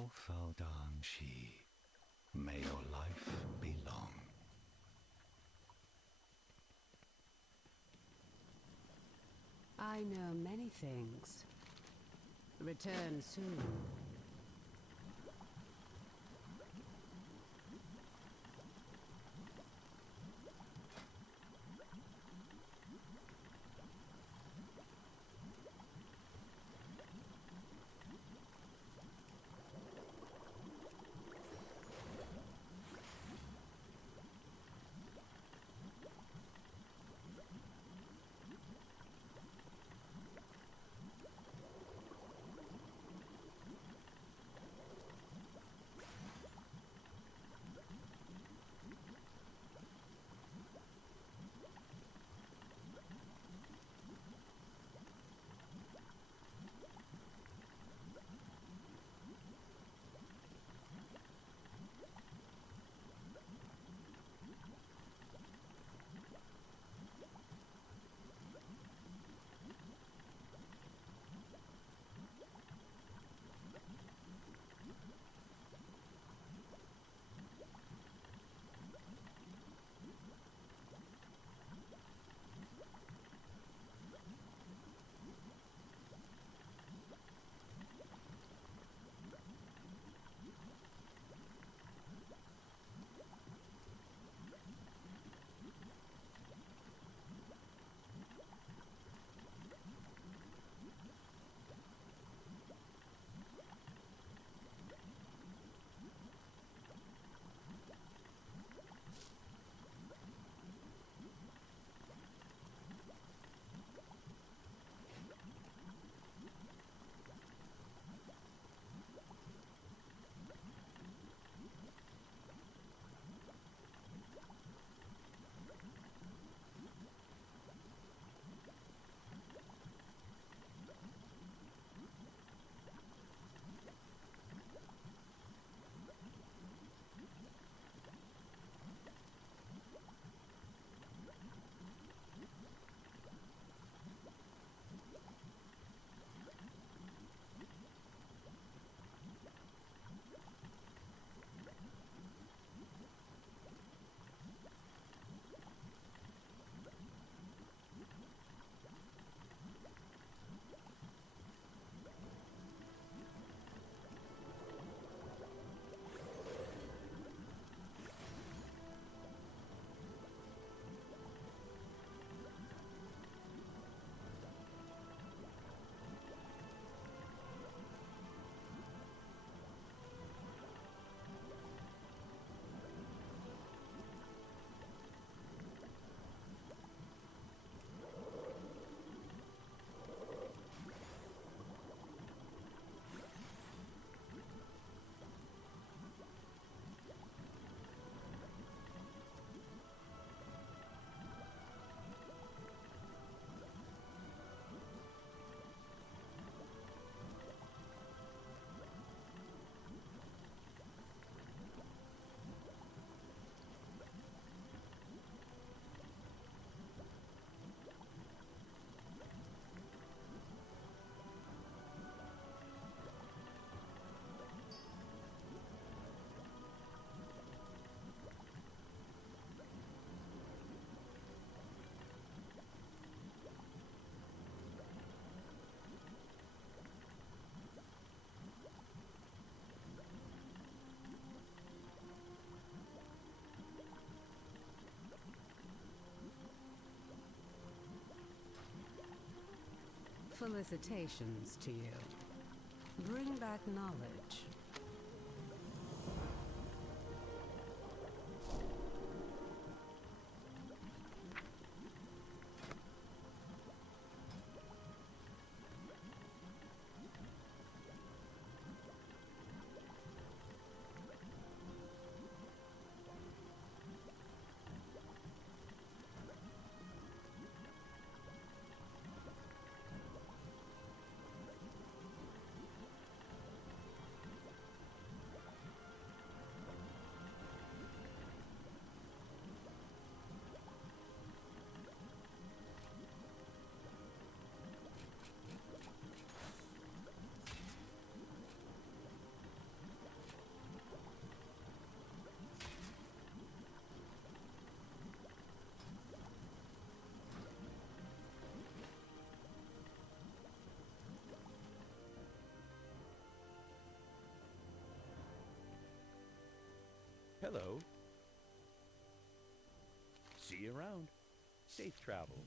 How Feldan she, may your life be long. I know many things. Return soon. Felicitations to you. Bring back knowledge. hello. See you around. Safe travels.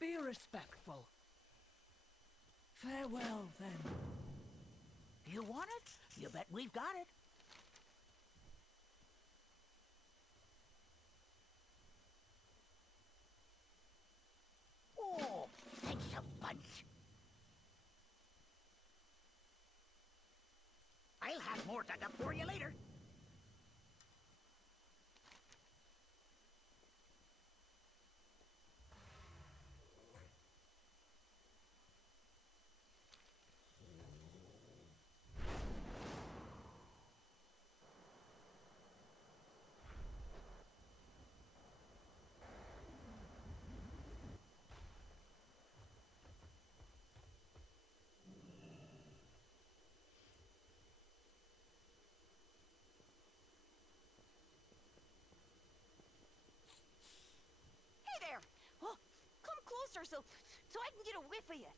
Be respectful. Farewell, then. You want it? You bet we've got it. Oh, thanks a bunch. I'll have more dug up for you later. Hey there! Oh, come closer so I can get a whiff of you.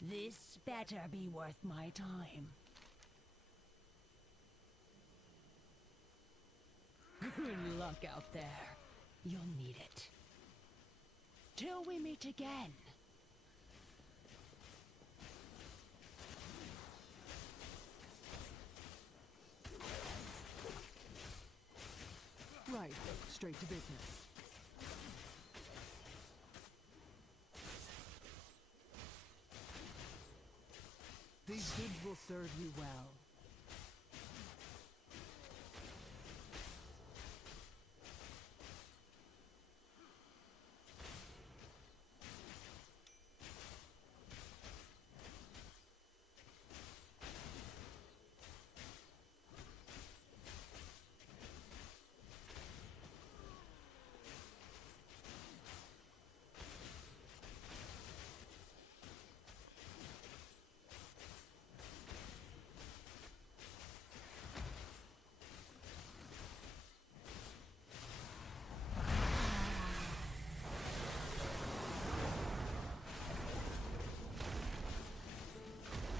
This better be worth my time. Good luck out there. You'll need it. Till we meet again. Right, straight to business. These goods will serve you well.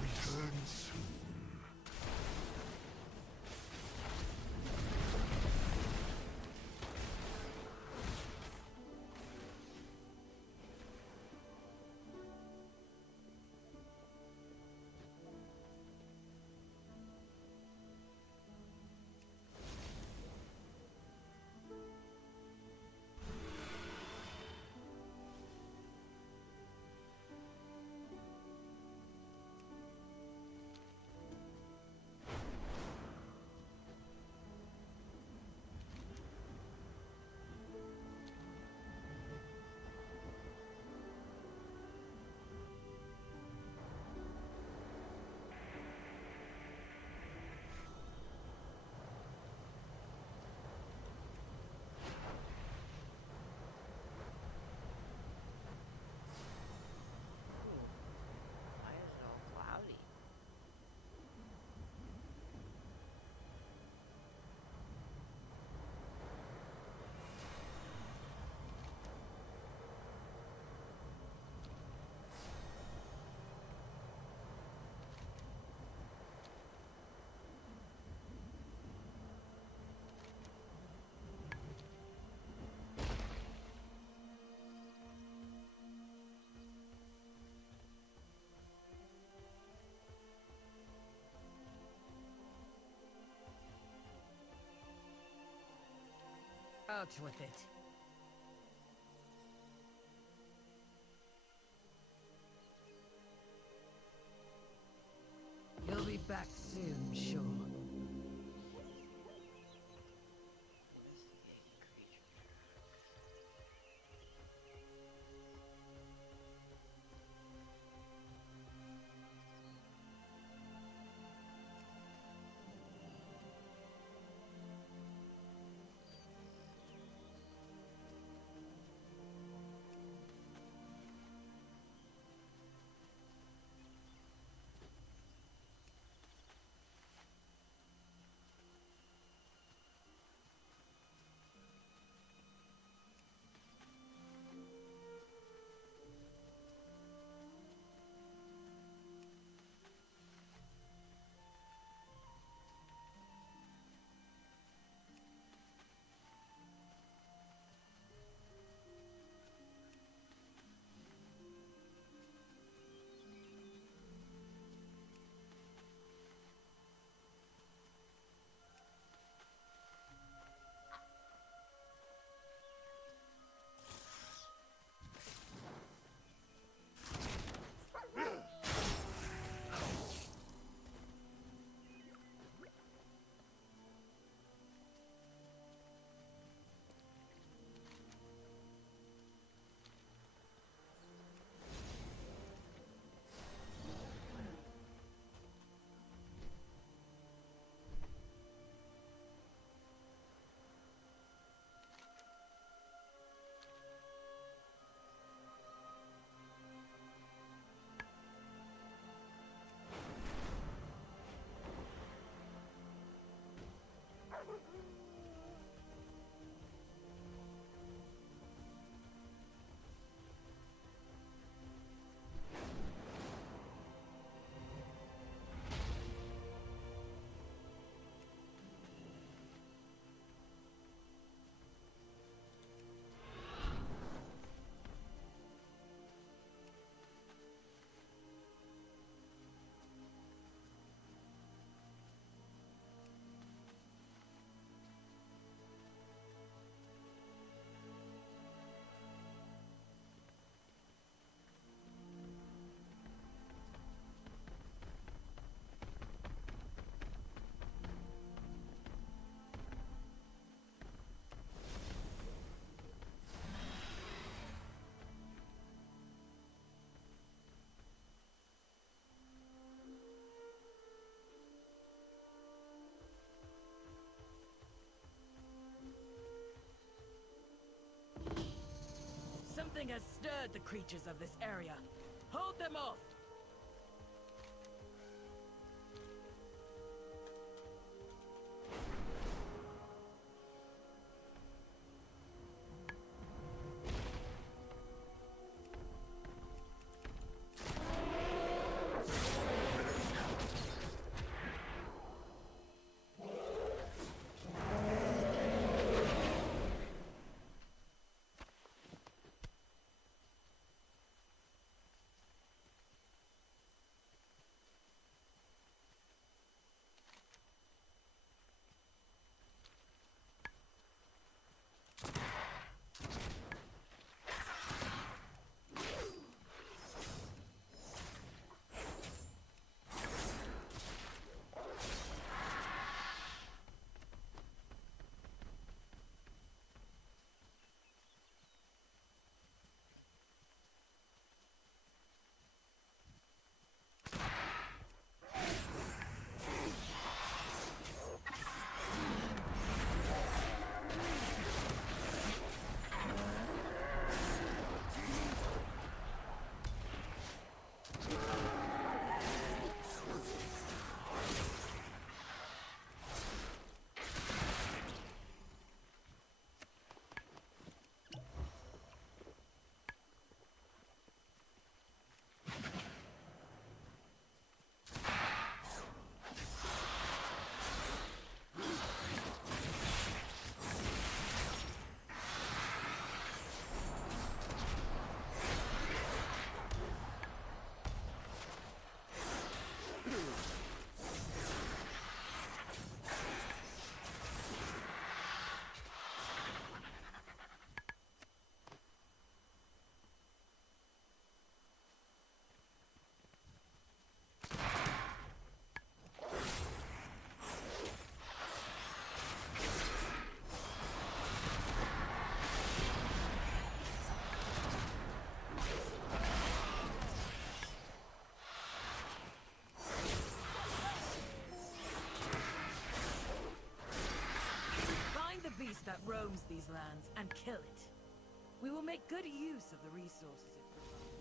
Return soon. Why is it all cloudy? Out with it. You'll be back soon, sure. Something has stirred the creatures of this area. Hold them off! That roams these lands and kill it. We will make good use of the resources it provides.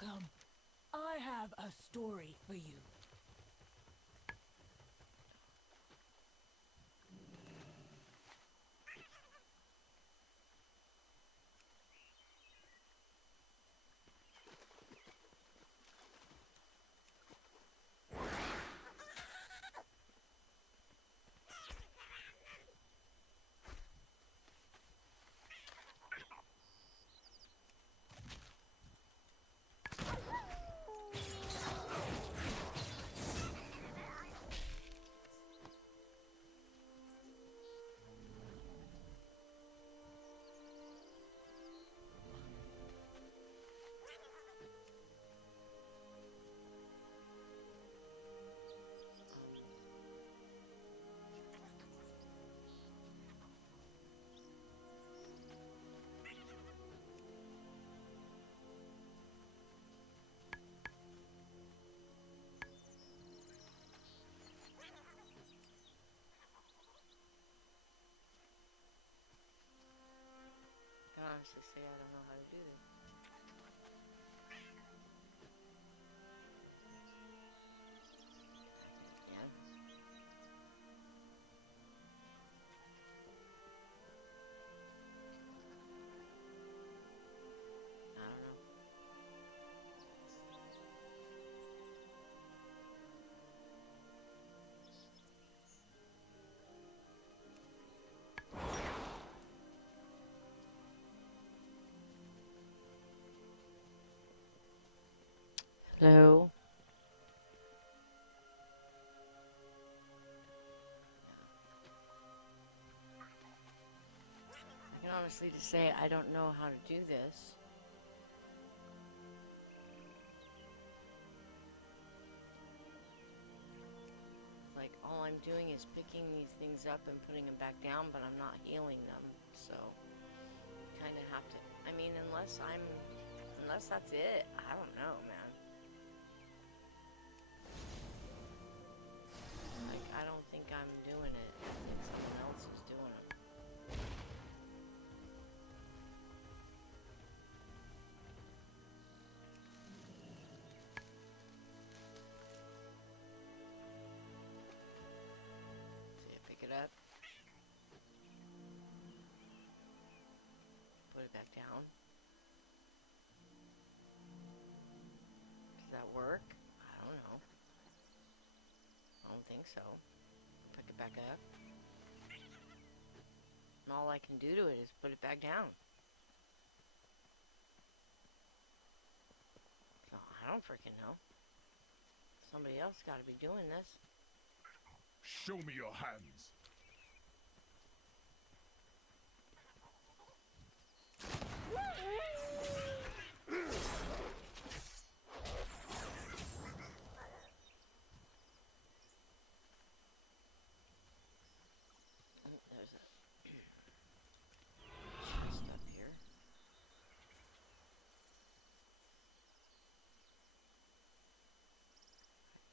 Welcome. I have a story for you. I can honestly say I don't know how to do this. Yeah. I don't know. Hello? I can honestly just say I don't know how to do this. Like, all I'm doing is picking these things up and putting them back down, but I'm not healing them, so kind of have to, I mean, unless that's it, I don't know, man. Like, I don't think I'm doing it. I think someone else is doing it. See, I pick it up. Put it back down. Does that work? I don't know. I don't think so. Pick it back up. And all I can do to it is put it back down. So, I don't freaking know. Somebody else got to be doing this. Show me your hands. There's a chest up here.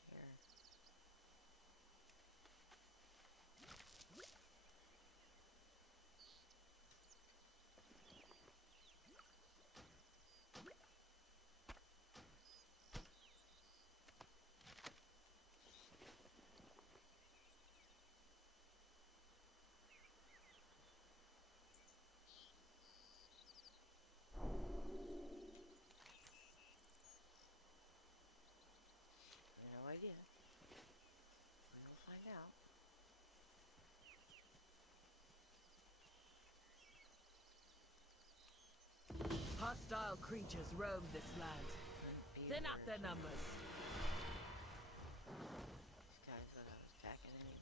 Here. No idea. We'll find out. Hostile creatures roam this land. Thin out their numbers. These guys that I was attacking anyway.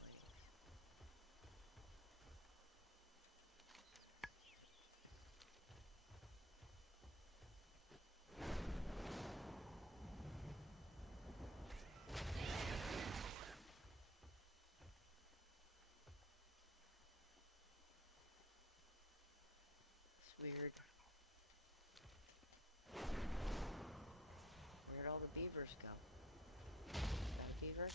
It's weird. Where'd all the beavers go? Is that a beaver?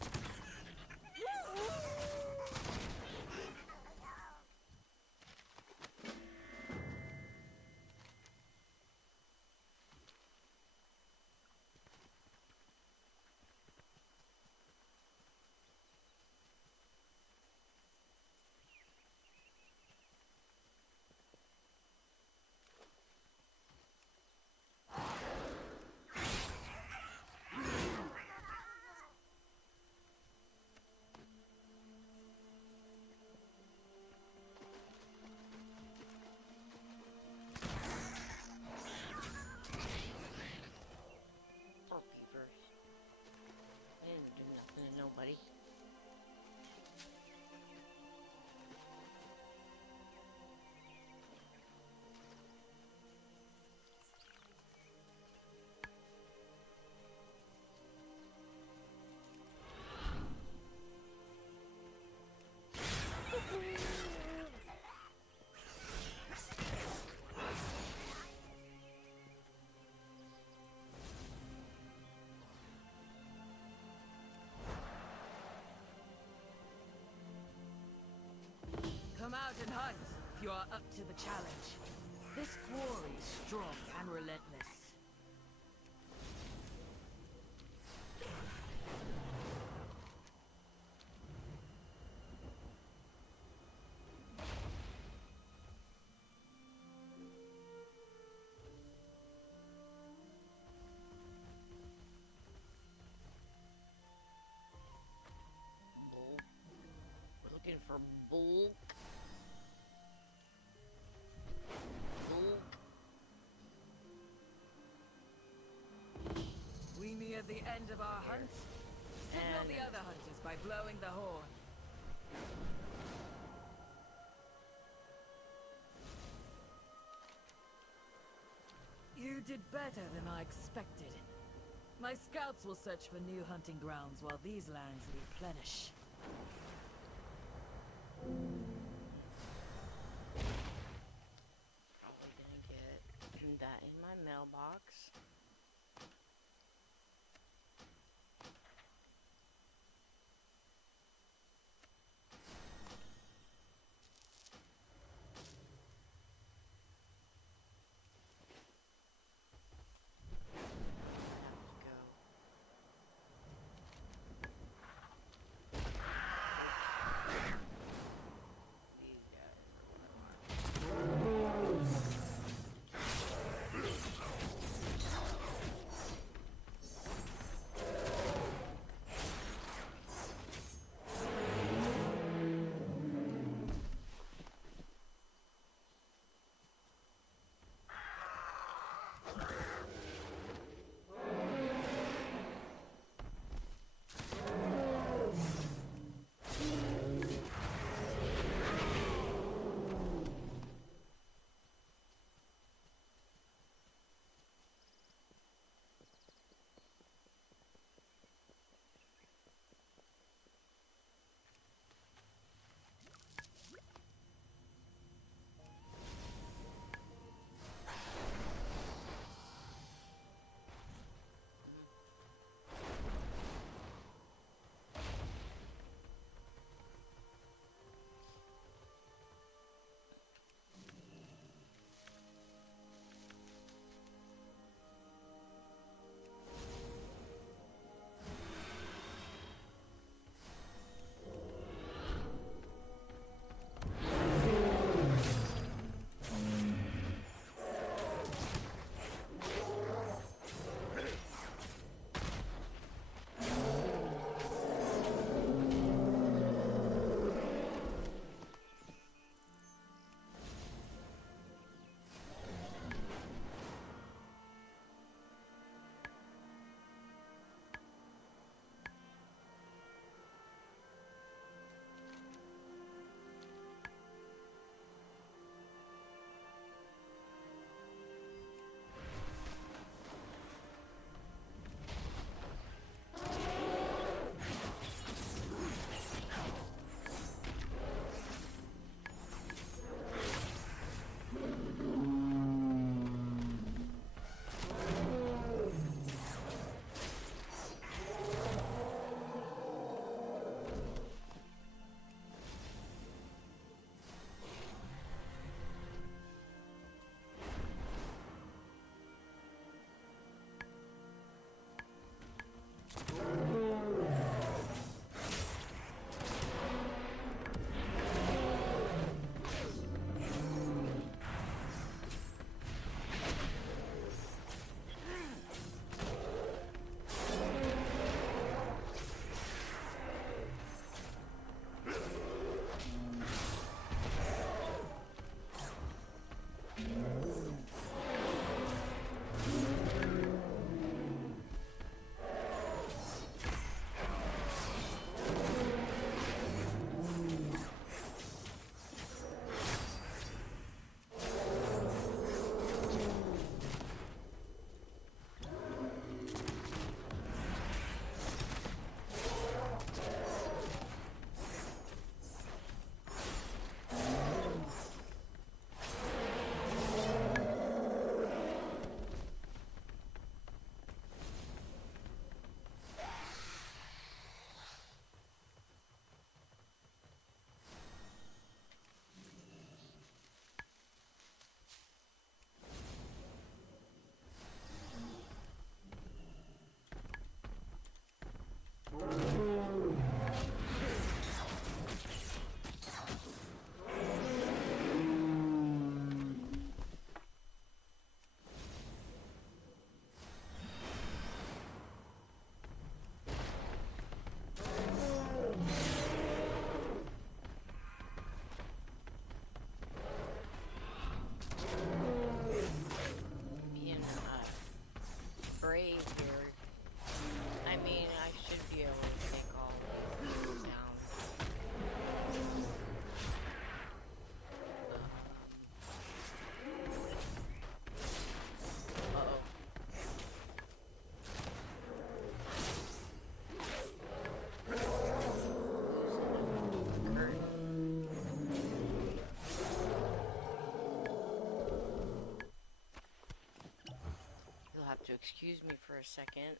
you are up to the challenge. This quarry is strong and relentless. Bulk. We're looking for bulk. Bulk. We near the end of our hunt. Signal And- the other hunters by blowing the horn. You did better than I expected. My scouts will search for new hunting grounds while these lands replenish. Probably gonna get that in my mailbox. Have to go. These guys. excuse me for a second.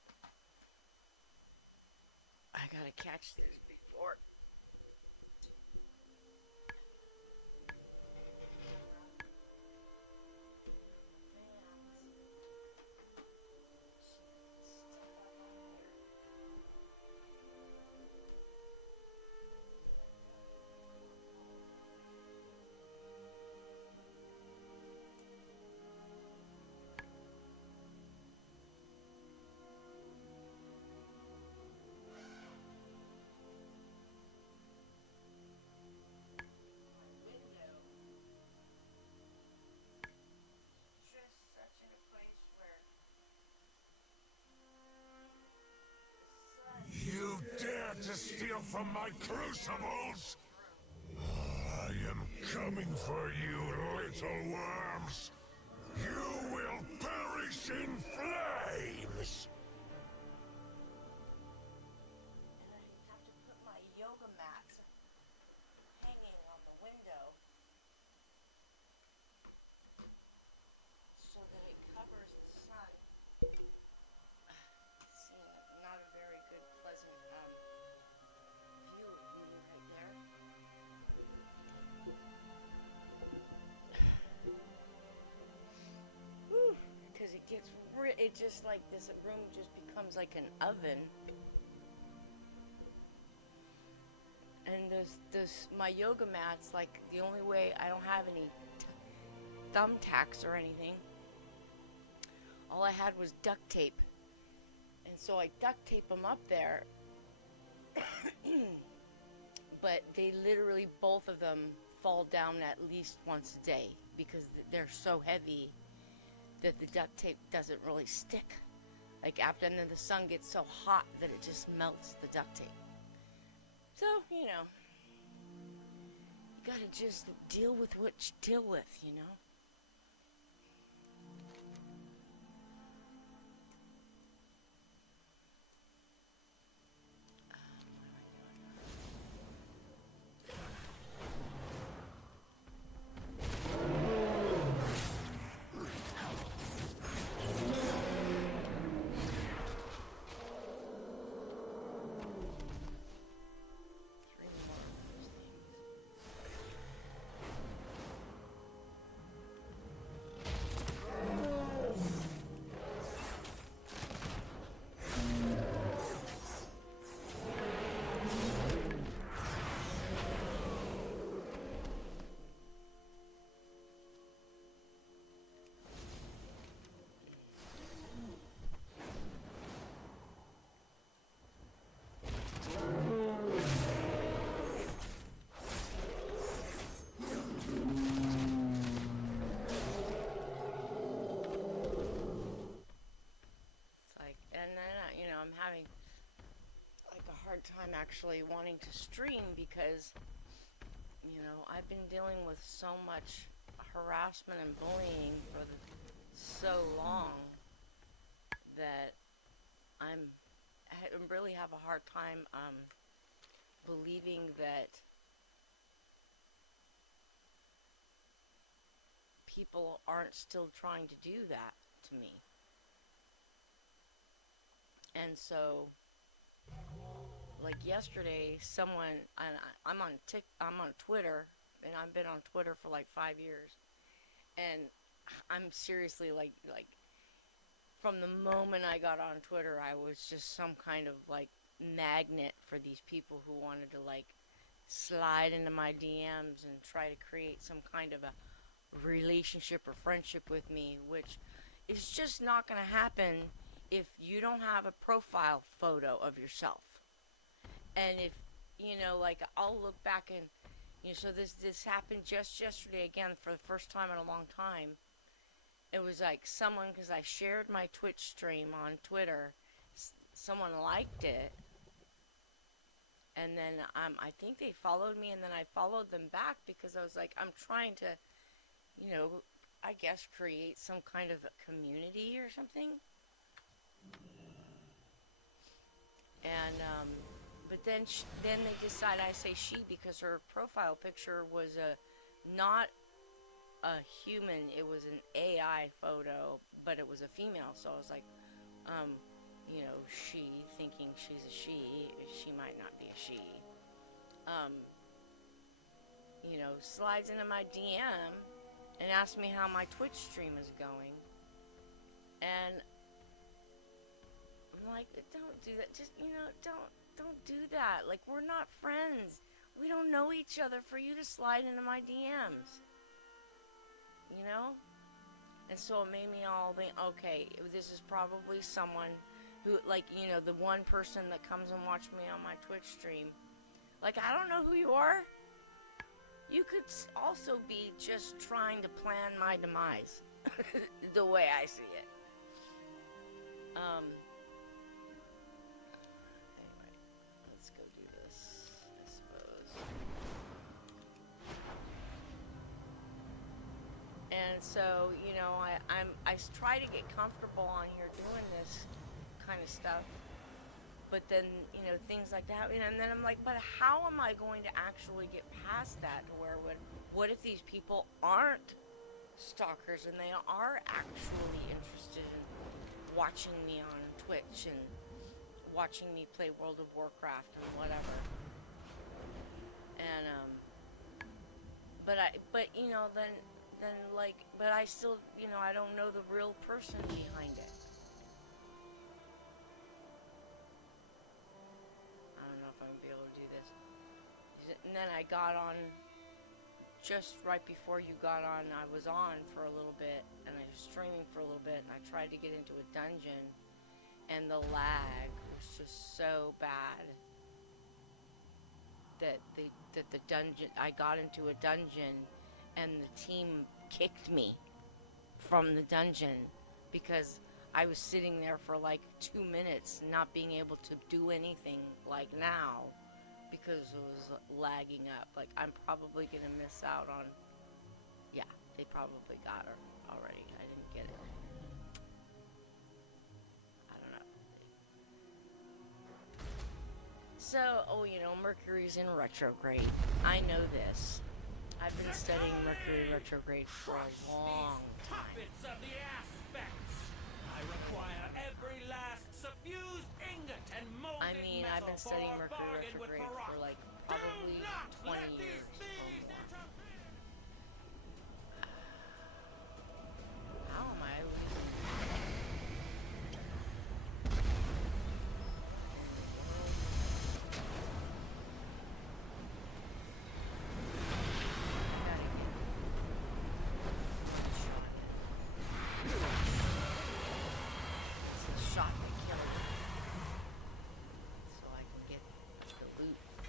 I gotta catch this before. You dare to steal from my crucibles? I am coming for you, little worms. You will perish in flames. And I have to put my yoga mats hanging on the window so that it covers the sun. See, not a very good, pleasant view of me right there. Because it gets it just like this room just becomes like an oven. And this my yoga mats, like the only way I don't have any thumbtacks or anything. All I had was duct tape. And so I duct tape them up there. But they literally, both of them, fall down at least once a day because they're so heavy that the duct tape doesn't really stick. Like after, and then the sun gets so hot that it just melts the duct tape. So, you know, you gotta just deal with what you deal with, you know. Time actually wanting to stream because, you know, I've been dealing with so much harassment and bullying for so long that I really have a hard time believing that people aren't still trying to do that to me. And so, like yesterday, someone, and I'm on Twitter, and I've been on Twitter for like 5 years, and I'm seriously like from the moment I got on Twitter, I was just some kind of like magnet for these people who wanted to like slide into my DMs and try to create some kind of a relationship or friendship with me, which is just not going to happen if you don't have a profile photo of yourself. And if, you know, like, I'll look back and, you know, so this happened just yesterday again for the first time in a long time. It was like someone, because I shared my Twitch stream on Twitter, someone liked it. And then I think they followed me, and then I followed them back because I was like, I'm trying to, you know, I guess create some kind of a community or something. And, but then they decide I say she because her profile picture was not a human, it was an AI photo, but it was a female. So I was like, you know, she, thinking she's a she might not be a she, you know, slides into my DM and asks me how my Twitch stream is going. And I'm like, don't do that. Just, you know, don't do that. Like, we're not friends. We don't know each other for you to slide into my DMs. You know? And so it made me all think, okay, this is probably someone who, like, you know, the one person that comes and watch me on my Twitch stream. Like, I don't know who you are. You could also be just trying to plan my demise. The way I see it. Anyway, let's go do this, I suppose. And so, you know, I try to get comfortable on here doing this kind of stuff, but then, you know, things like that, you know, and then I'm like, but how am I going to actually get past that to where what if these people aren't stalkers and they are actually interested in watching me on Twitch and watching me play World of Warcraft and whatever. And but you know, then like, but I still, you know, I don't know the real person behind it. I don't know if I'm gonna be able to do this. And then I got on just right before you got on. I was on for a little bit, and I was streaming for a little bit, and I tried to get into a dungeon, and the lag was just so bad that the dungeon, I got into a dungeon, and the team kicked me from the dungeon because I was sitting there for like 2 minutes, not being able to do anything like now, because it was lagging up. Like, I'm probably gonna miss out on, yeah, they probably got her already. I didn't get it. I don't know. So, oh, you know, Mercury's in retrograde. I know this. I've been studying Mercury retrograde for a long time. Of the aspects. I require every last suffused ingot and molded I mean, I've been studying Mercury retrograde for like probably 20 years or more. How am I losing? Shot that killed me. So I can get the loot. I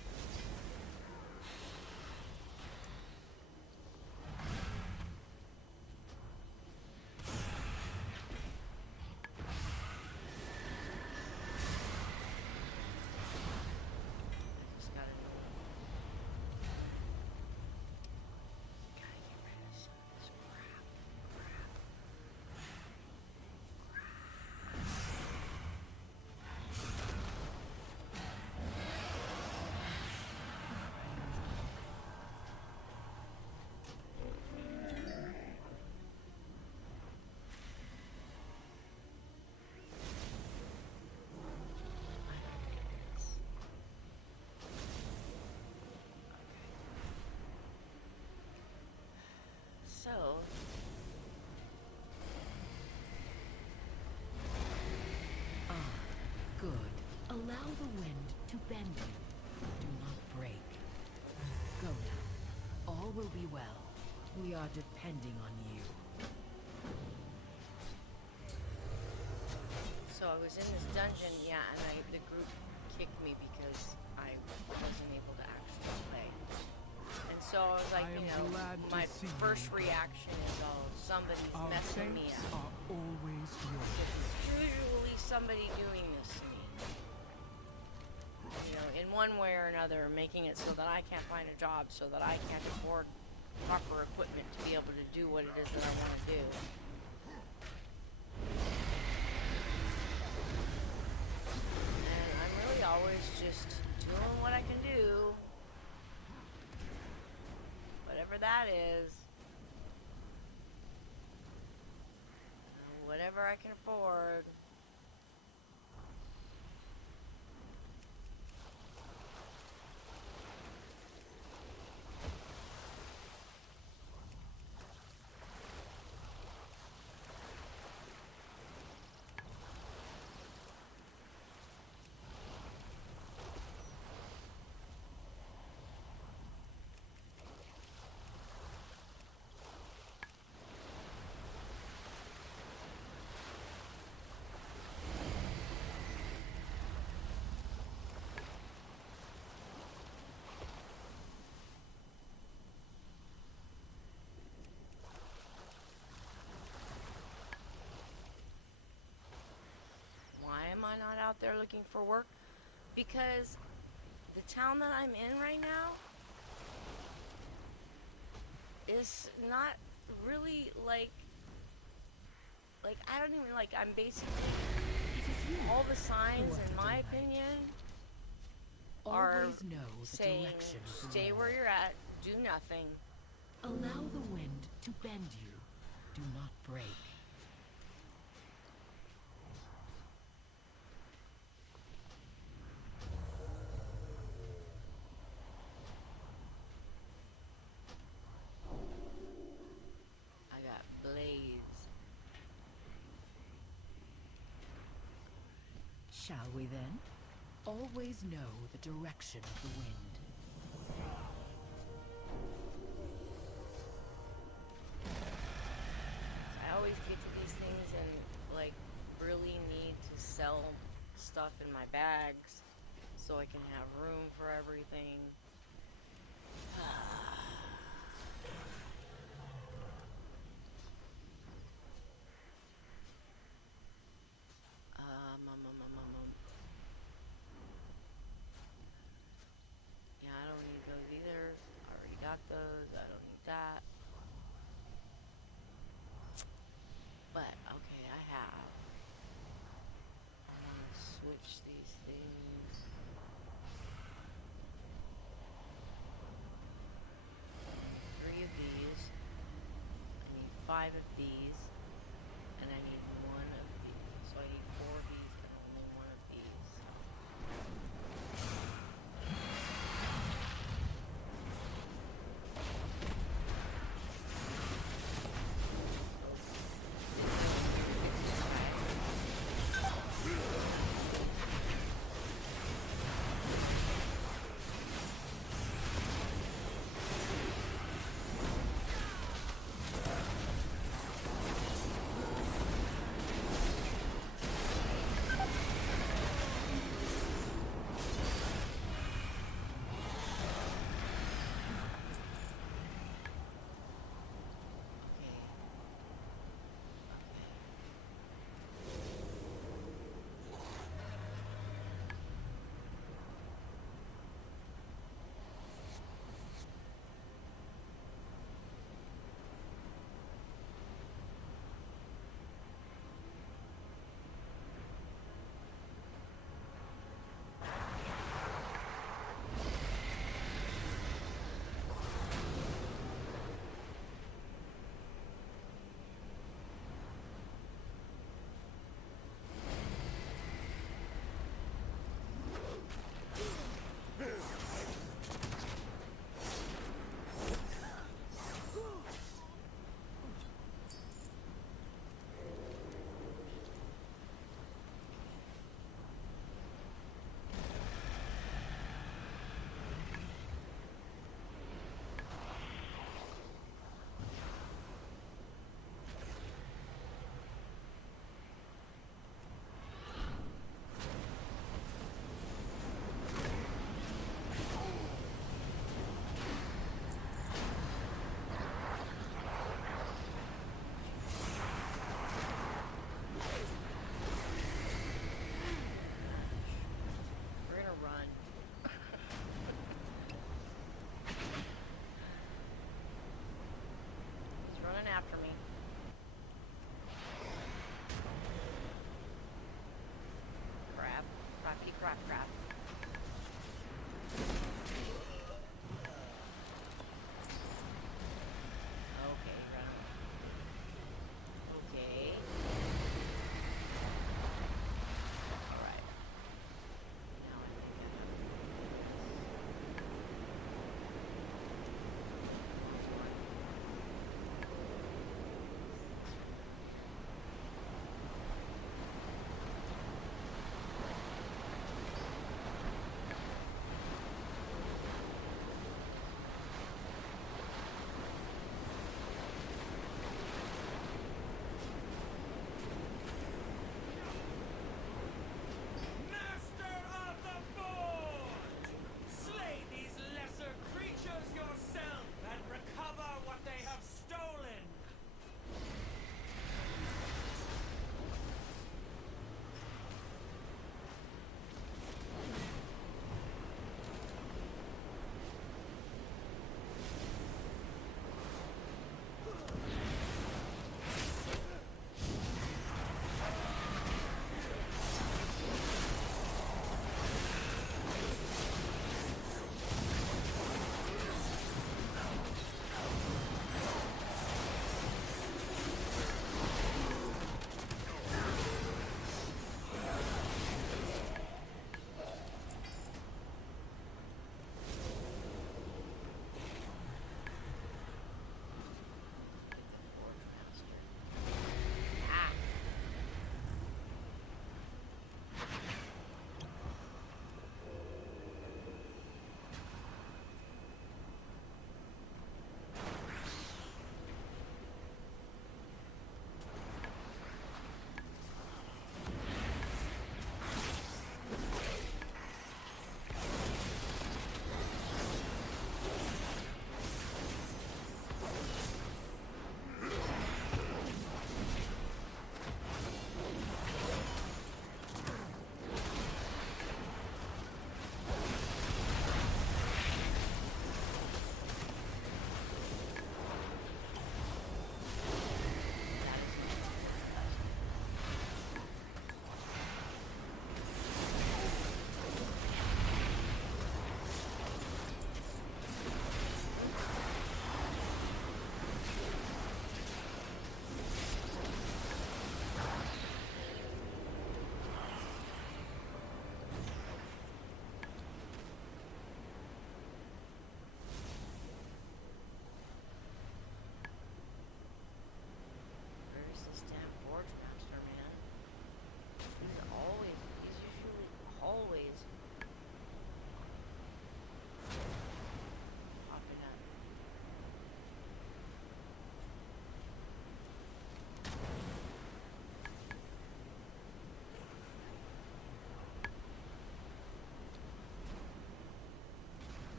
just gotta get rid of some of this crap. So, Good. Allow the wind to bend you. Do not break. Go now. All will be well. We are depending on you. so I was in this dungeon, yeah, and the group kicked me because I wasn't able to actually play. And so I was like, you know, my first reaction is, oh, somebody's messing me up. Are always yours. It's usually somebody doing this to me. You know, in one way or another, making it so that I can't find a job, so that I can't afford proper equipment to be able to do what it is that I want to do. And I'm really always just doing what I can do. Whatever that is. Whatever I can afford. out there looking for work, because the town that I'm in right now is not really like I don't even like, I'm basically, all the signs in my opinion are Always know the saying direction of the stay wind. where you're at, do nothing. Allow the wind to bend you. Do not break. I got blades. Shall we then? Always know the direction of the wind. I always get to these things and like really need to sell stuff in my bags so I can have room for everything. Yeah, I don't need those either. I already got those. I don't need that. But, okay, I have. I'm gonna switch these things. 3 of these. I need 5 of these. And I need 1 of these. So I need 4 of these and only 1 of these. We're gonna run. He's running after me. Crap. Crappy crap crap. Okay, run. Okay. Alright. Now I think I have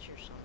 switch or something.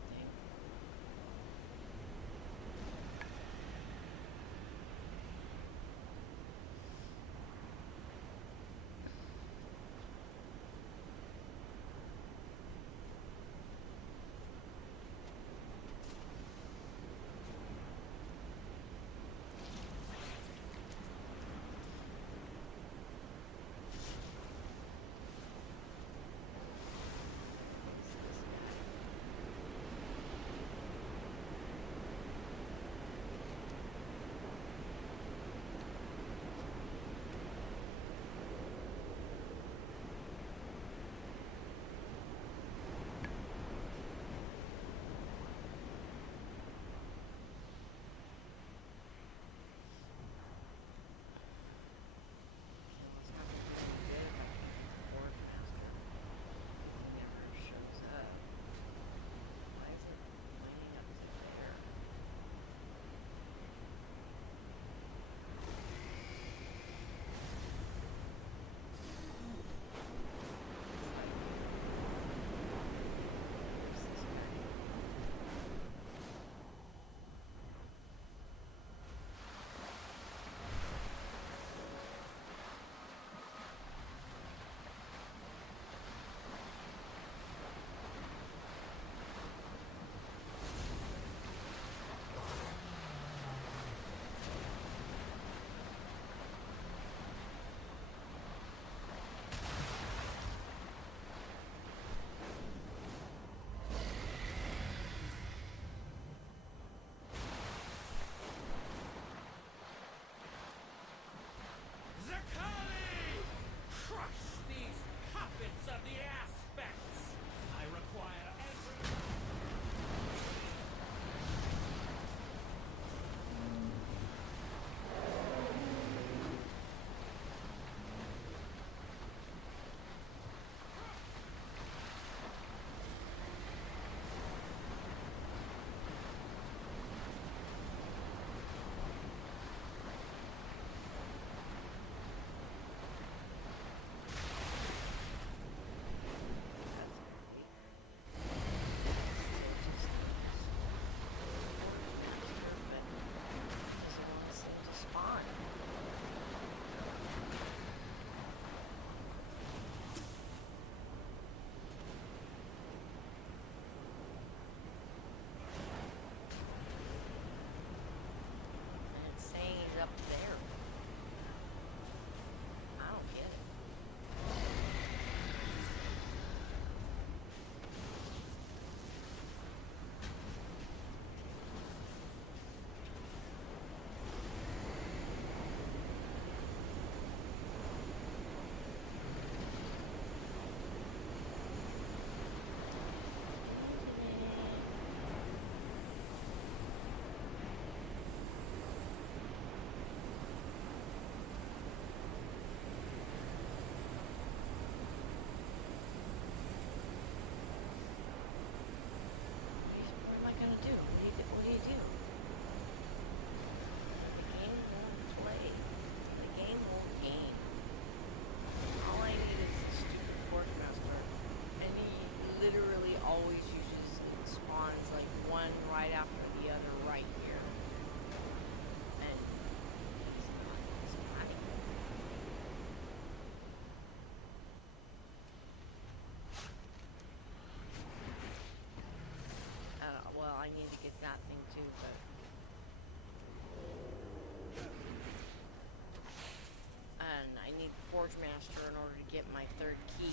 Forge Master in order to get my third key.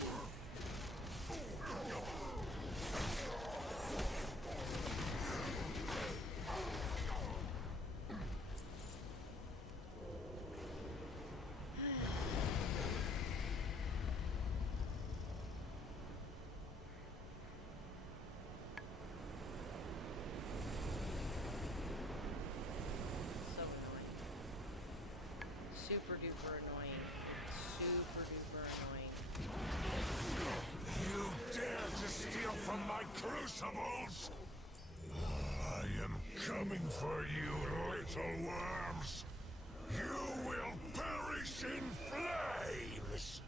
So annoying. Super duper annoying. Super duper annoying. You dare to steal from my crucibles? I am coming for you, little worms. You will perish in flames. Well, I need to get that thing too, but...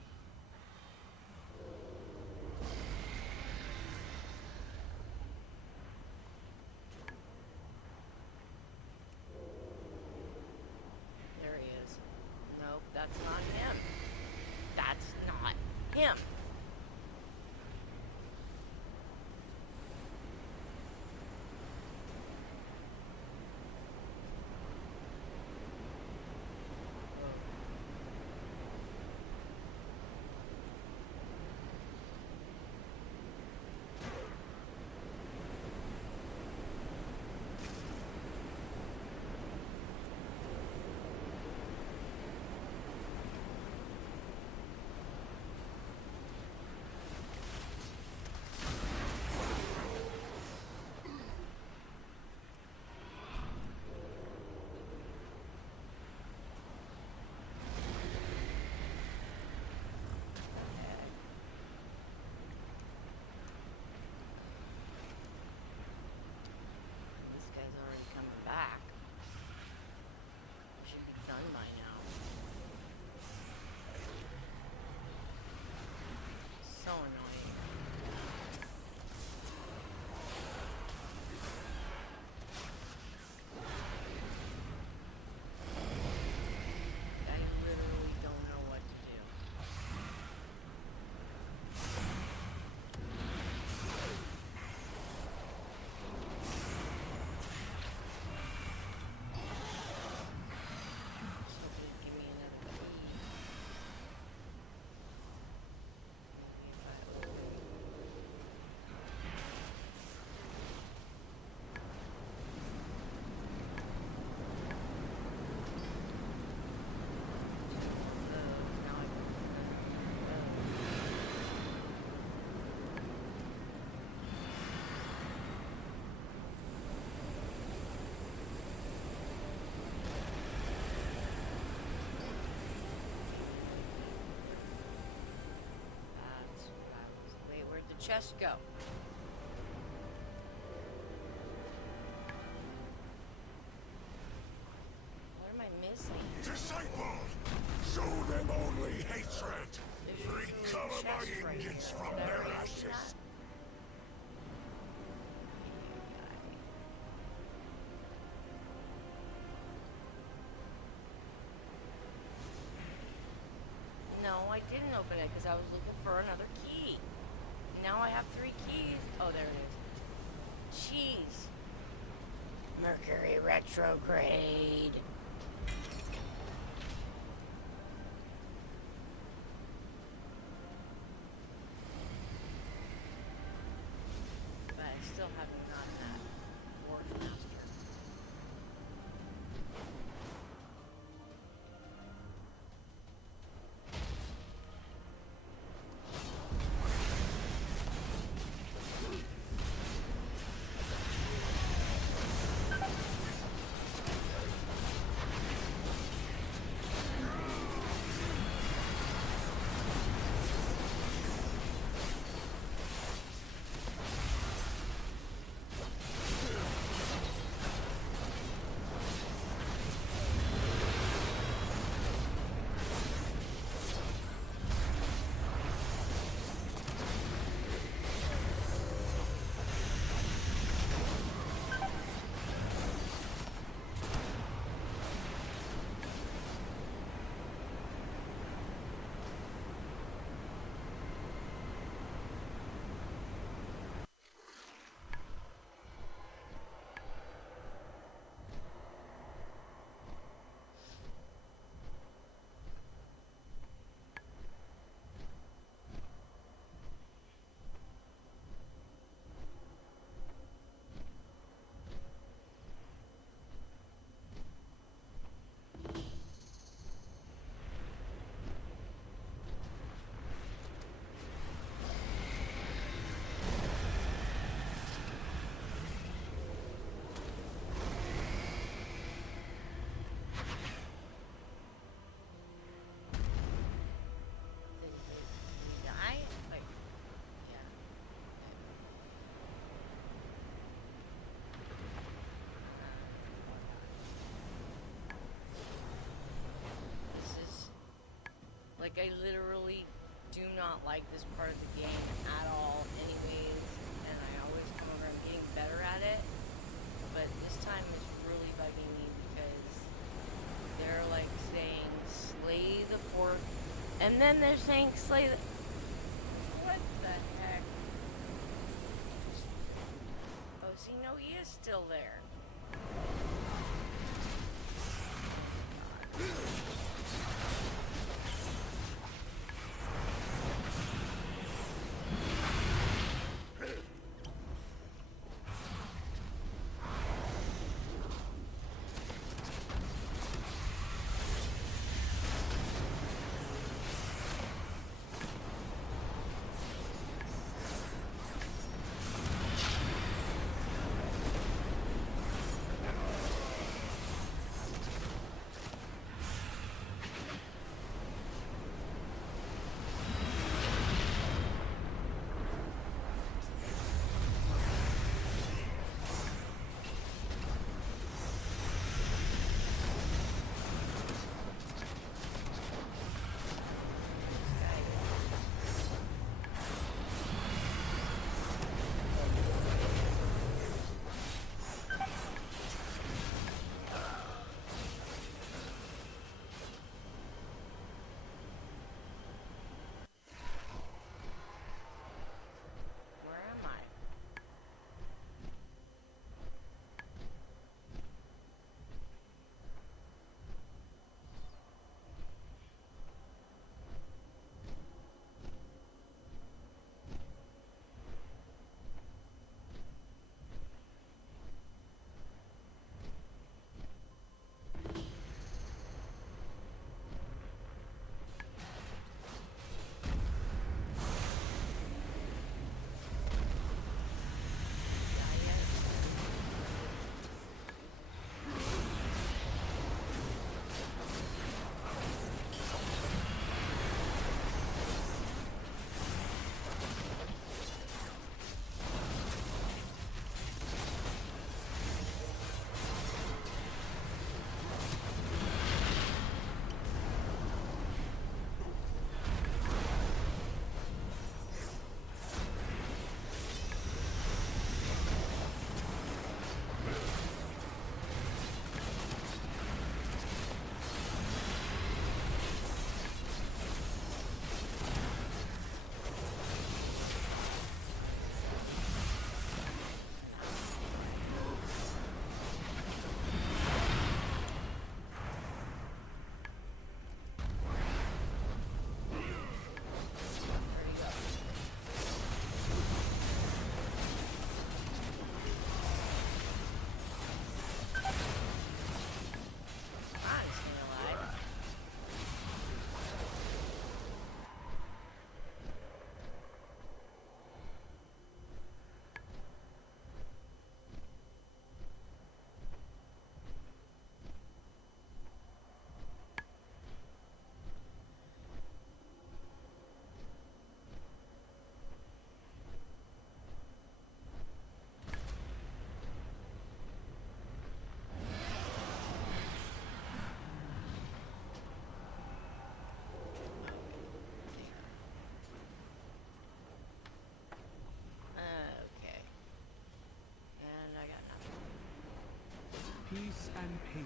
Chest, go. What am I missing? Disciple! Show them only hatred! Recover my ingots from their ashes! No, I didn't open it because I was looking for another key. Now I have 3 keys. Oh, there it is. Jeez. Mercury retrograde. But I still haven't gotten that Warcraft. Like, I literally do not like this part of the game at all anyways, and I always come over and getting better at it, but this time it's really bugging me because they're like saying slay the fourth, and then they're saying slay the... What the heck? Oh, see, no, he is still there.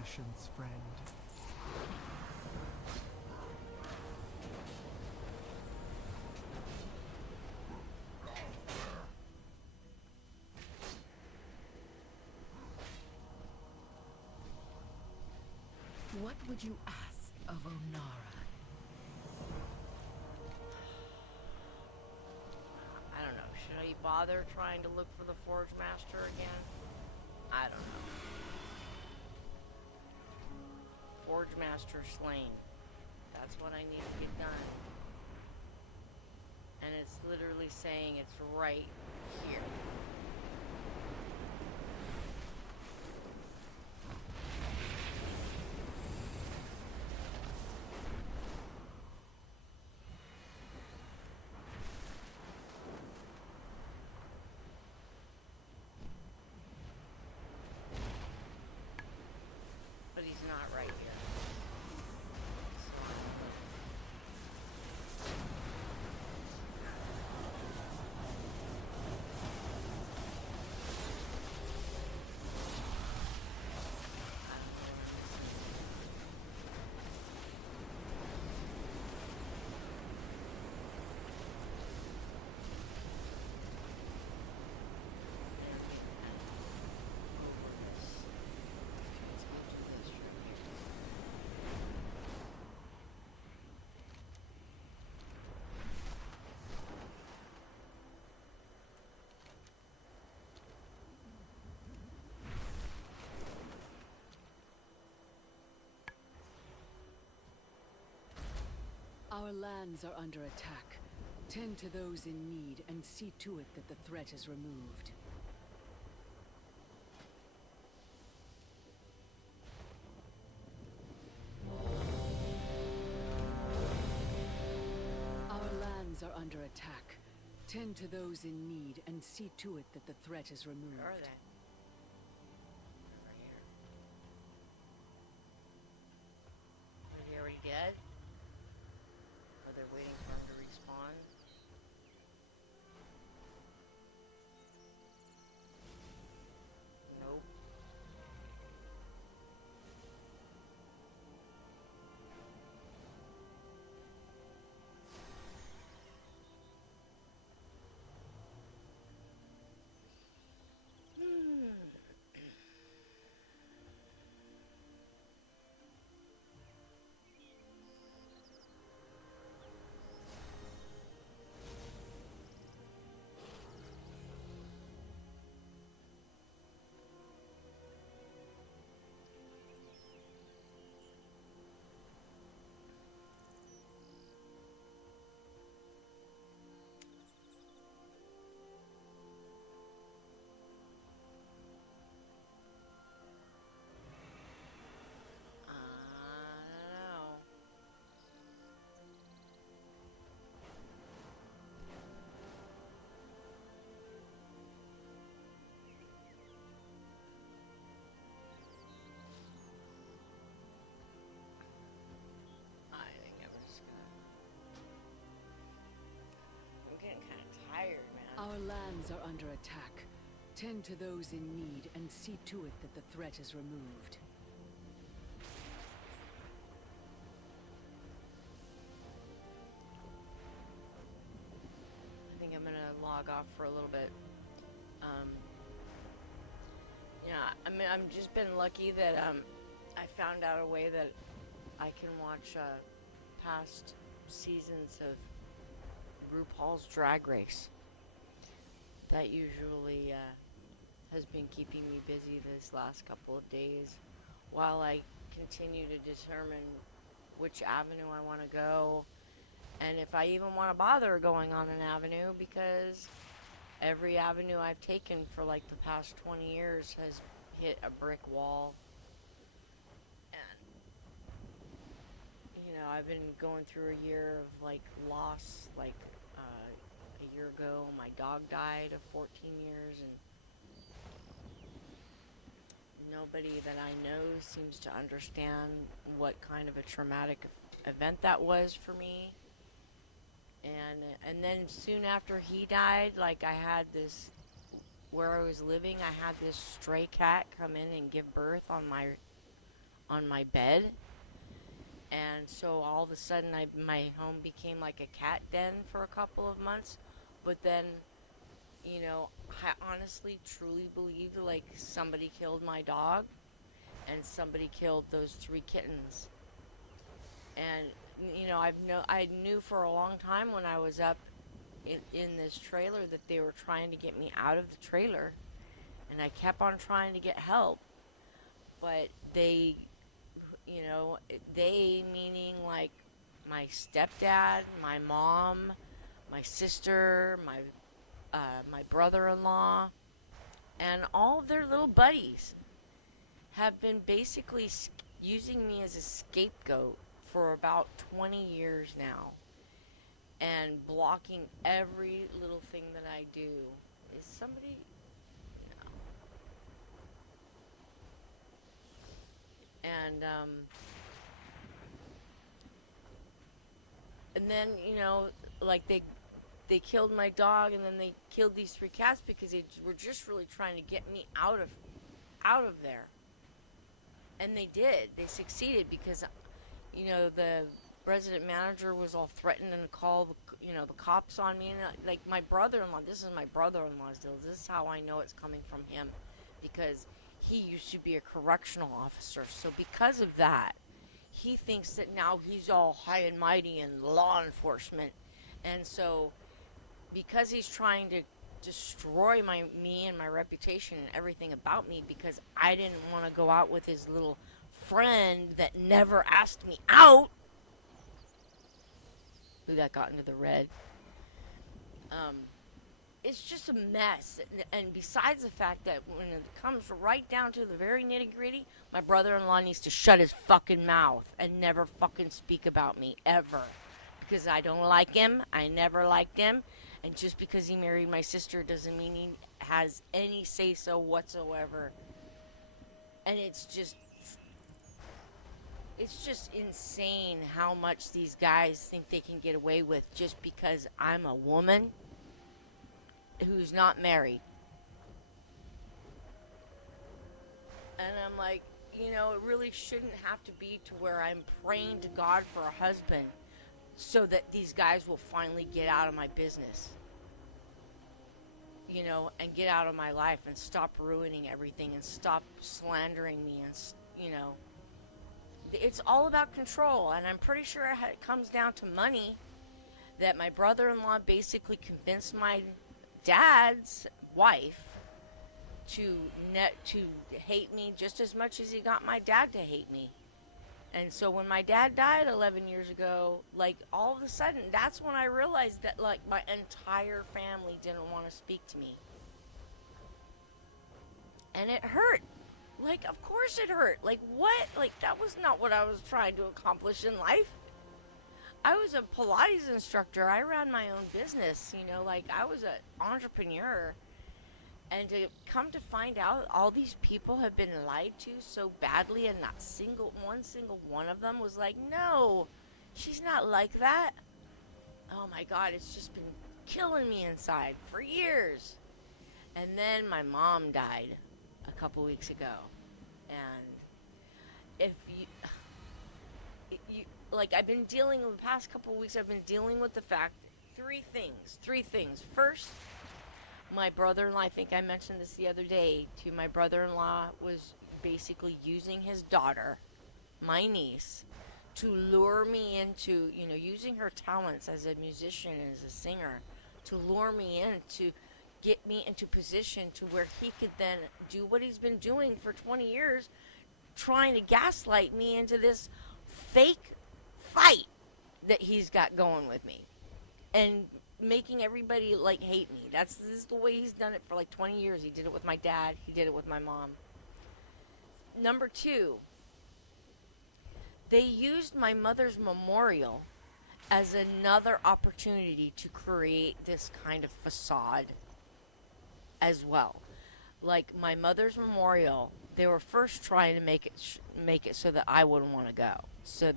patience, friend. What would you ask of Onara? I don't know. Should I bother trying to look for the Forge Master again? I don't know. Forge Master slain. That's what I need to get done. And it's literally saying it's right here. But he's not right here. Our lands are under attack. Tend to those in need and see to it that the threat is removed. Our lands are under attack. Tend to those in need and see to it that the threat is removed. Where are they? Over here. Are they already dead? Are they waiting for him to respawn? Nope. Our lands are under attack. Tend to those in need and see to it that the threat is removed. I think I'm gonna log off for a little bit. Yeah, I mean, I've just been lucky that I found out a way that I can watch past seasons of RuPaul's Drag Race. That usually has been keeping me busy this last couple of days while I continue to determine which avenue I want to go and if I even want to bother going on an avenue, because every avenue I've taken for like the past 20 years has hit a brick wall. And you know, I've been going through a year of like loss. Like a year ago my dog died of 14 years, and nobody that I know seems to understand what kind of a traumatic event that was for me. And then soon after he died, like I had this, where I was living, I had this stray cat come in and give birth on on my bed. And so all of a sudden my home became like a cat den for a couple of months. But then, you know, I honestly truly believed like somebody killed my dog and somebody killed those 3 kittens. And you know, I knew for a long time when I was up in this trailer that they were trying to get me out of the trailer, and I kept on trying to get help, but they, you know, they meaning like my stepdad, my mom, my sister, my brother-in-law, and all of their little buddies have been basically using me as a scapegoat for about 20 years now, and blocking every little thing that I do. Is somebody... No. And then, you know, like they killed my dog, and then they killed these 3 cats because they were just really trying to get me out of there. And they did. They succeeded because, you know, the resident manager was all threatened and called, you know, the cops on me. And like my brother-in-law, this is my brother-in-law's deal. This is how I know it's coming from him, because he used to be a correctional officer. So because of that, he thinks that now he's all high and mighty in law enforcement. And so because he's trying to destroy me and my reputation and everything about me, because I didn't want to go out with his little friend that never asked me out. Ooh, that got into the red. It's just a mess. And besides the fact that when it comes right down to the very nitty gritty, my brother-in-law needs to shut his fucking mouth and never fucking speak about me ever, because I don't like him. I never liked him. And just because he married my sister doesn't mean he has any say-so whatsoever. And it's just insane how much these guys think they can get away with just because I'm a woman who's not married. And I'm like, you know, it really shouldn't have to be to where I'm praying to God for a husband so that these guys will finally get out of my business, you know, and get out of my life and stop ruining everything and stop slandering me. And, you know, it's all about control. And I'm pretty sure it comes down to money, that my brother-in-law basically convinced my dad's wife to hate me just as much as he got my dad to hate me. And so when my dad died 11 years ago, like, all of a sudden, that's when I realized that, like, my entire family didn't want to speak to me. And it hurt. Like, of course it hurt. Like, what? Like, that was not what I was trying to accomplish in life. I was a Pilates instructor. I ran my own business, you know, like, I was an entrepreneur. And to come to find out all these people have been lied to so badly, and not one single one of them was like, no, she's not like that. Oh my God, it's just been killing me inside for years. And then my mom died a couple weeks ago. And if you like, I've been dealing with the past couple weeks, I've been dealing with the fact, three things. First, my brother-in-law, I think I mentioned this the other day to my brother-in-law, was basically using his daughter, my niece, to lure me into, you know, using her talents as a musician and as a singer, to lure me in, to get me into position to where he could then do what he's been doing for 20 years, trying to gaslight me into this fake fight that he's got going with me. And making everybody, like, hate me. This is the way he's done it for like 20 years. He did it with my dad. He did it with my mom. Number two, they used my mother's memorial as another opportunity to create this kind of facade as well. Like, my mother's memorial, they were first trying to make it so that I wouldn't want to go. So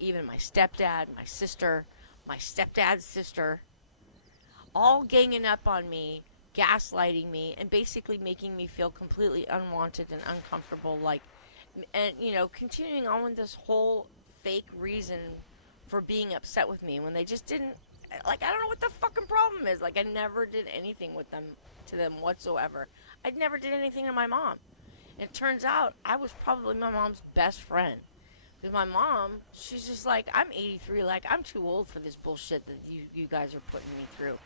even my stepdad, my sister, my stepdad's sister, all ganging up on me, gaslighting me, and basically making me feel completely unwanted and uncomfortable. Like, and you know, continuing on with this whole fake reason for being upset with me when they just didn't. Like, I don't know what the fucking problem is. Like, I never did anything with them, to them whatsoever. I never did anything to my mom. It turns out I was probably my mom's best friend. Because my mom, she's just like, I'm 83, like, I'm too old for this bullshit that you guys are putting me through.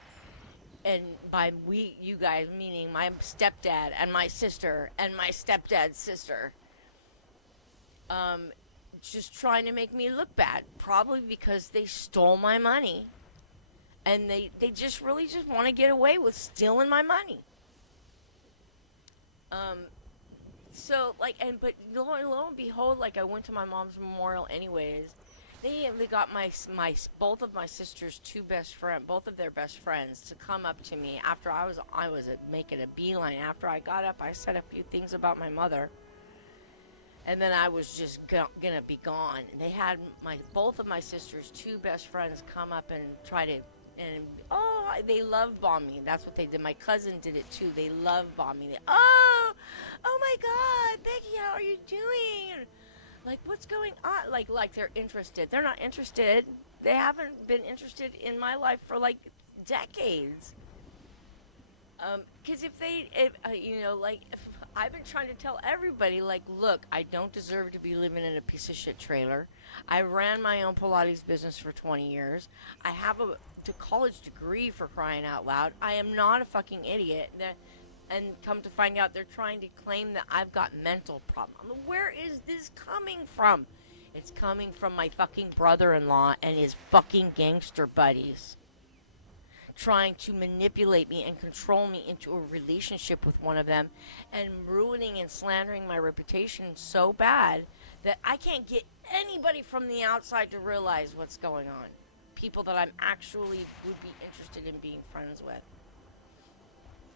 And by we, you guys, meaning my stepdad and my sister and my stepdad's sister, just trying to make me look bad. Probably because they stole my money. And they just really just want to get away with stealing my money. So, like, but lo and behold, like, I went to my mom's memorial anyways. They got both of my sister's both of their best friends to come up to me after I was making a beeline. After I got up, I said a few things about my mother. And then I was just gonna be gone. They had both of my sister's two best friends come up and try to, they love bombed me. That's what they did. My cousin did it too. They love bombed me. Oh my God, Becky, how are you doing? Like, what's going on? Like they're interested. They're not interested. They haven't been interested in my life for like decades. Because if I've been trying to tell everybody, like, look, I don't deserve to be living in a piece of shit trailer. I ran my own Pilates business for 20 years. I have a college degree, for crying out loud. I am not a fucking idiot. And come to find out, they're trying to claim that I've got mental problems. Where is this coming from? It's coming from my fucking brother-in-law and his fucking gangster buddies, trying to manipulate me and control me into a relationship with one of them, and ruining and slandering my reputation so bad that I can't get anybody from the outside to realize what's going on. People that I'm actually would be interested in being friends with.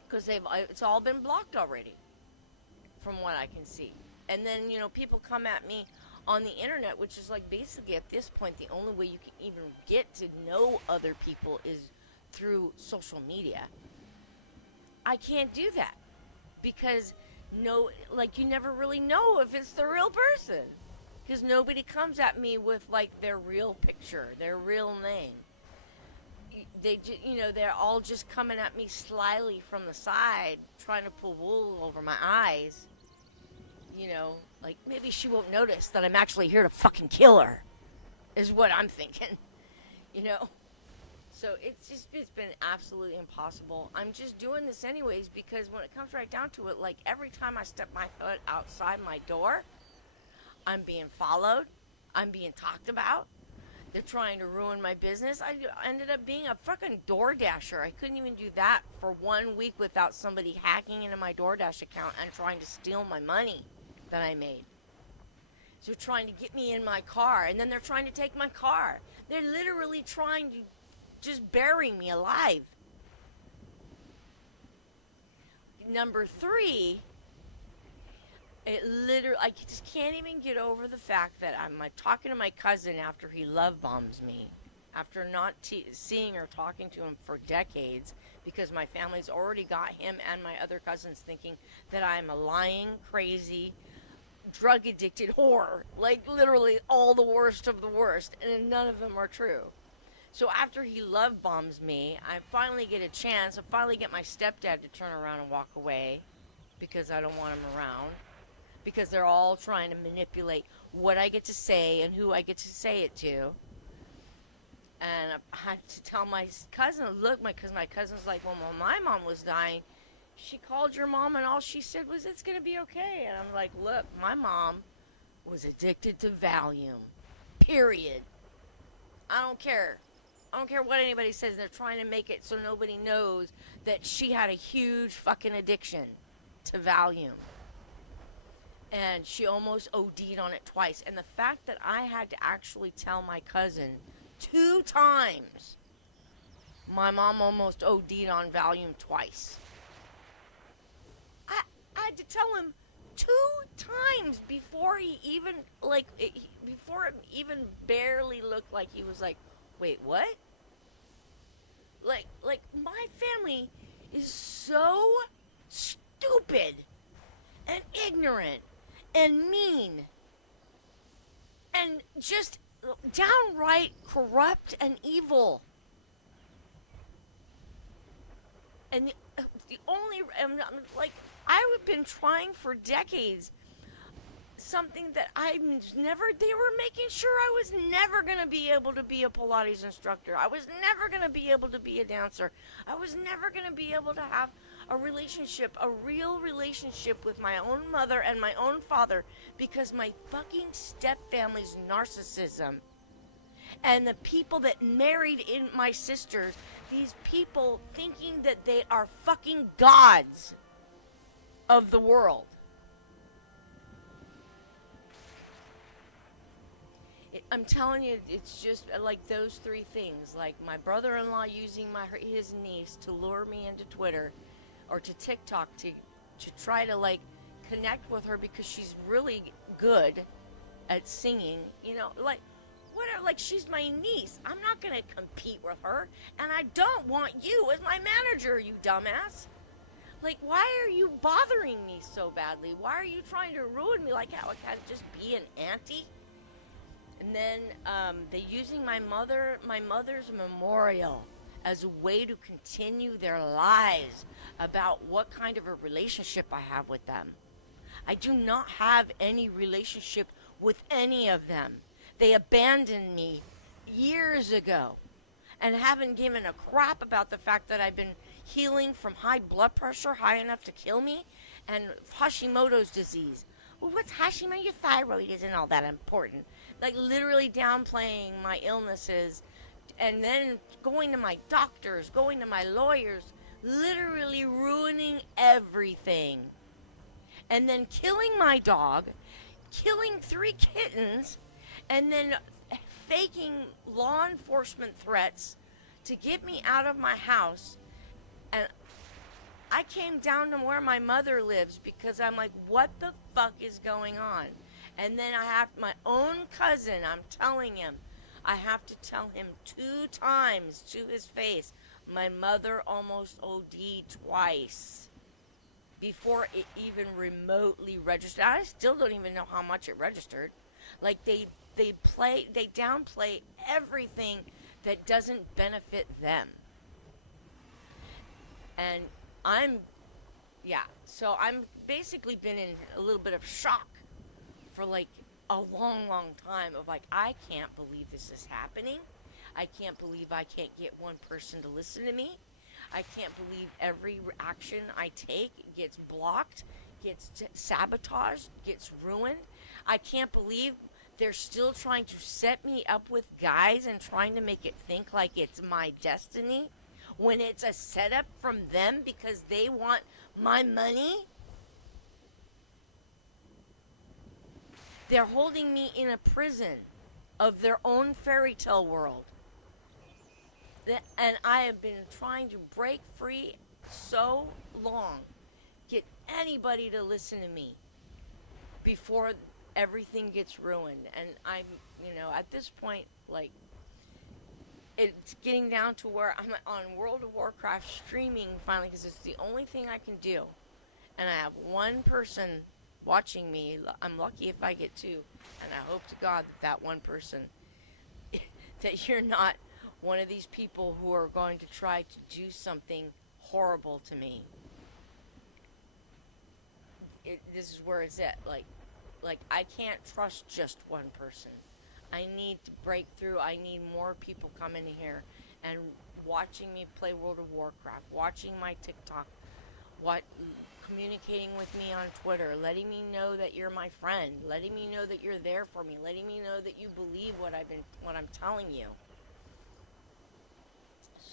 Because it's all been blocked already, from what I can see. And then, you know, people come at me on the internet, which is like basically at this point the only way you can even get to know other people is through social media. I can't do that because you never really know if it's the real person, because nobody comes at me with like their real picture, their real name. They're all just coming at me slyly from the side, trying to pull wool over my eyes. You know, like, maybe she won't notice that I'm actually here to fucking kill her, is what I'm thinking. You know? So it's been absolutely impossible. I'm just doing this anyways because when it comes right down to it, like, every time I step my foot outside my door, I'm being followed. I'm being talked about. They're trying to ruin my business. I ended up being a fucking DoorDasher. I couldn't even do that for 1 week without somebody hacking into my DoorDash account and trying to steal my money that I made. So they're trying to get me in my car, and then they're trying to take my car. They're literally trying to just bury me alive. Number 3, I just can't even get over the fact that I'm talking to my cousin after he love bombs me, after not seeing or talking to him for decades, because my family's already got him and my other cousins thinking that I'm a lying, crazy, drug-addicted whore, like literally all the worst of the worst, and none of them are true. So after he love bombs me, I finally get a chance. I finally get my stepdad to turn around and walk away because I don't want him around. Because they're all trying to manipulate what I get to say and who I get to say it to. And I had to tell my cousin, look, because my cousin's like, well, when my mom was dying, she called your mom and all she said was, it's going to be okay. And I'm like, look, my mom was addicted to Valium. Period. I don't care. I don't care what anybody says. They're trying to make it so nobody knows that she had a huge fucking addiction to Valium. And she almost OD'd on it twice. And the fact that I had to actually tell my cousin 2 times my mom almost OD'd on Valium twice. I had to tell him 2 times before he even, before it even barely looked like he was like, wait, what? Like my family is so stupid and ignorant and mean and just downright corrupt and evil. And the only, like, I've been trying for decades something that I never, they were making sure I was never going to be able to be a Pilates instructor. I was never going to be able to be a dancer. I was never going to be able to have a relationship, a real relationship with my own mother and my own father, because my fucking stepfamily's narcissism and the people that married in my sisters, these people thinking that they are fucking gods of the world. I'm telling you, it's just like those three things. Like my brother-in-law using his niece to lure me into Twitter or to TikTok to try to like connect with her because she's really good at singing. You know, like whatever. Like she's my niece. I'm not gonna compete with her, and I don't want you as my manager, you dumbass. Like, why are you bothering me so badly? Why are you trying to ruin me? Like how I can't just be an auntie? And then they're using my mother's memorial as a way to continue their lies about what kind of a relationship I have with them. I do not have any relationship with any of them. They abandoned me years ago and haven't given a crap about the fact that I've been healing from high blood pressure, high enough to kill me, and Hashimoto's disease. Well, what's Hashimoto? Your thyroid isn't all that important. Like literally downplaying my illnesses and then going to my doctors, going to my lawyers, literally ruining everything. And then killing my dog, killing 3 kittens, and then faking law enforcement threats to get me out of my house. And I came down to where my mother lives because I'm like, what the fuck is going on? And then I have my own cousin, I'm telling him, I have to tell him 2 times to his face, my mother almost OD'd twice before it even remotely registered. I still don't even know how much it registered. Like they downplay everything that doesn't benefit them. And so I'm basically been in a little bit of shock for like a long, long time of like, I can't believe this is happening. I can't believe I can't get one person to listen to me. I can't believe every action I take gets blocked, gets sabotaged, gets ruined. I can't believe they're still trying to set me up with guys and trying to make it think like it's my destiny when it's a setup from them because they want my money. They're holding me in a prison of their own fairy tale world. And I have been trying to break free so long, get anybody to listen to me before everything gets ruined. And I'm, at this point, like, it's getting down to where I'm on World of Warcraft streaming finally because it's the only thing I can do. And I have one person watching me. I'm lucky if I get 2. And I hope to God that one person, that you're not one of these people who are going to try to do something horrible to me. This is where it's at. Like I can't trust just one person. I need to break through. I need more people coming here and watching me play World of Warcraft, watching my TikTok, communicating with me on Twitter, letting me know that you're my friend, letting me know that you're there for me, letting me know that you believe what I'm telling you.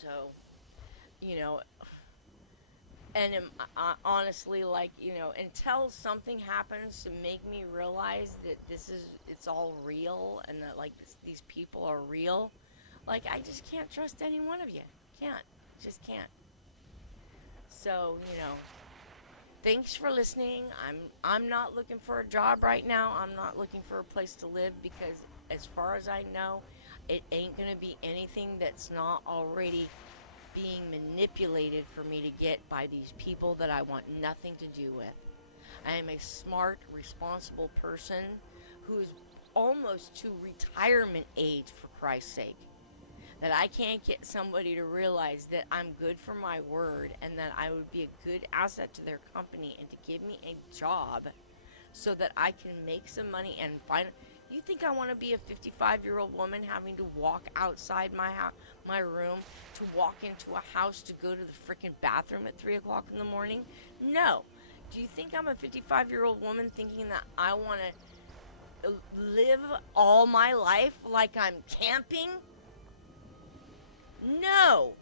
So, and honestly, until something happens to make me realize that it's all real and that these people are real, I just can't trust any one of you. Just can't. So, thanks for listening. I'm not looking for a job right now. I'm not looking for a place to live because as far as I know, it ain't gonna be anything that's not already being manipulated for me to get by these people that I want nothing to do with. I am a smart, responsible person who is almost to retirement age, for Christ's sake. That I can't get somebody to realize that I'm good for my word and that I would be a good asset to their company and to give me a job so that I can make some money and find. You think I want to be a 55-year-old woman having to walk outside my room to walk into a house to go to the freaking bathroom at 3 o'clock in the morning? No. Do you think I'm a 55-year-old woman thinking that I want to live all my life like I'm camping? No.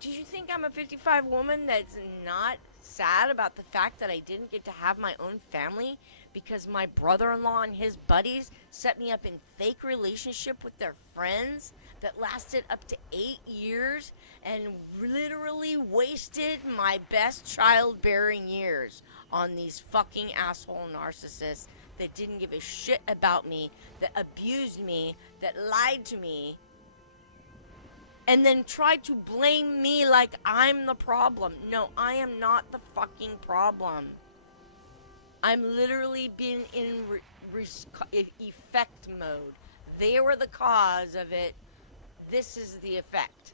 Do you think I'm a 55 woman that's not sad about the fact that I didn't get to have my own family because my brother-in-law and his buddies set me up in fake relationship with their friends that lasted up to 8 years and literally wasted my best childbearing years on these fucking asshole narcissists that didn't give a shit about me, that abused me, that lied to me, and then try to blame me like I'm the problem. No, I am not the fucking problem. I'm literally been in effect mode. They were the cause of it. This is the effect.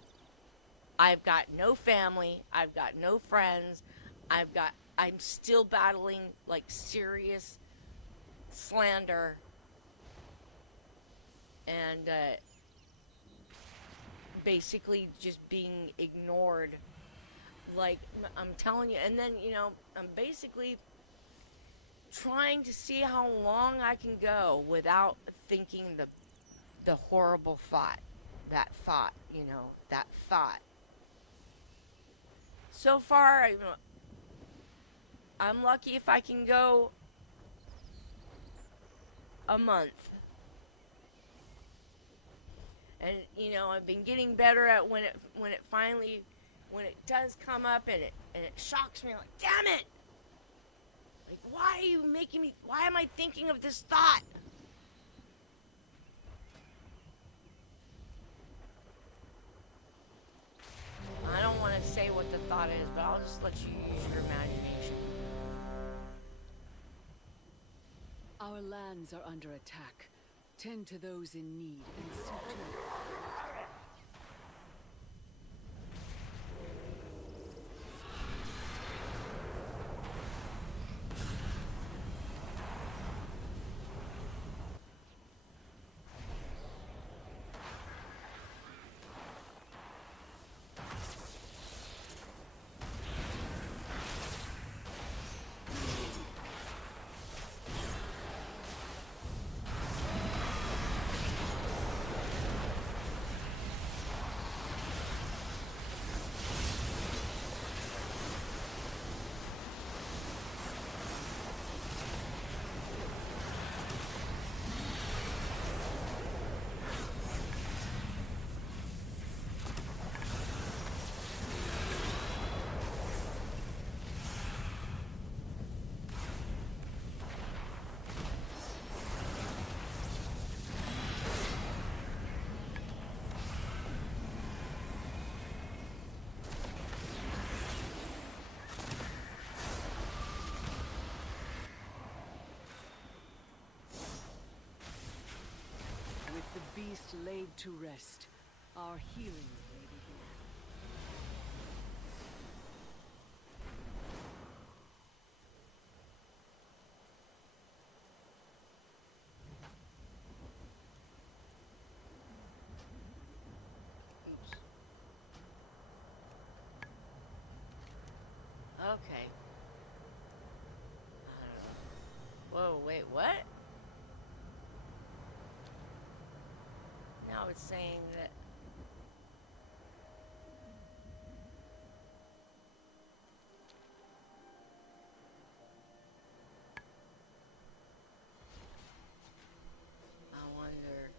I've got no family. I've got no friends. I'm still battling like serious slander. And, basically just being ignored, like I'm telling you. And then, you know, I'm basically trying to see how long I can go without thinking the horrible thought, that thought. So far, I'm lucky if I can go a month. And, you know, I've been getting better at when it does come up and it shocks me, like, damn it! Like, why am I thinking of this thought? I don't want to say what the thought is, but I'll just let you use your imagination. Our lands are under attack. Tend to those in need and see to it. The beast laid to rest. Our healing may begin. Oops. Okay. Whoa, wait, what? Now it's saying that I wonder.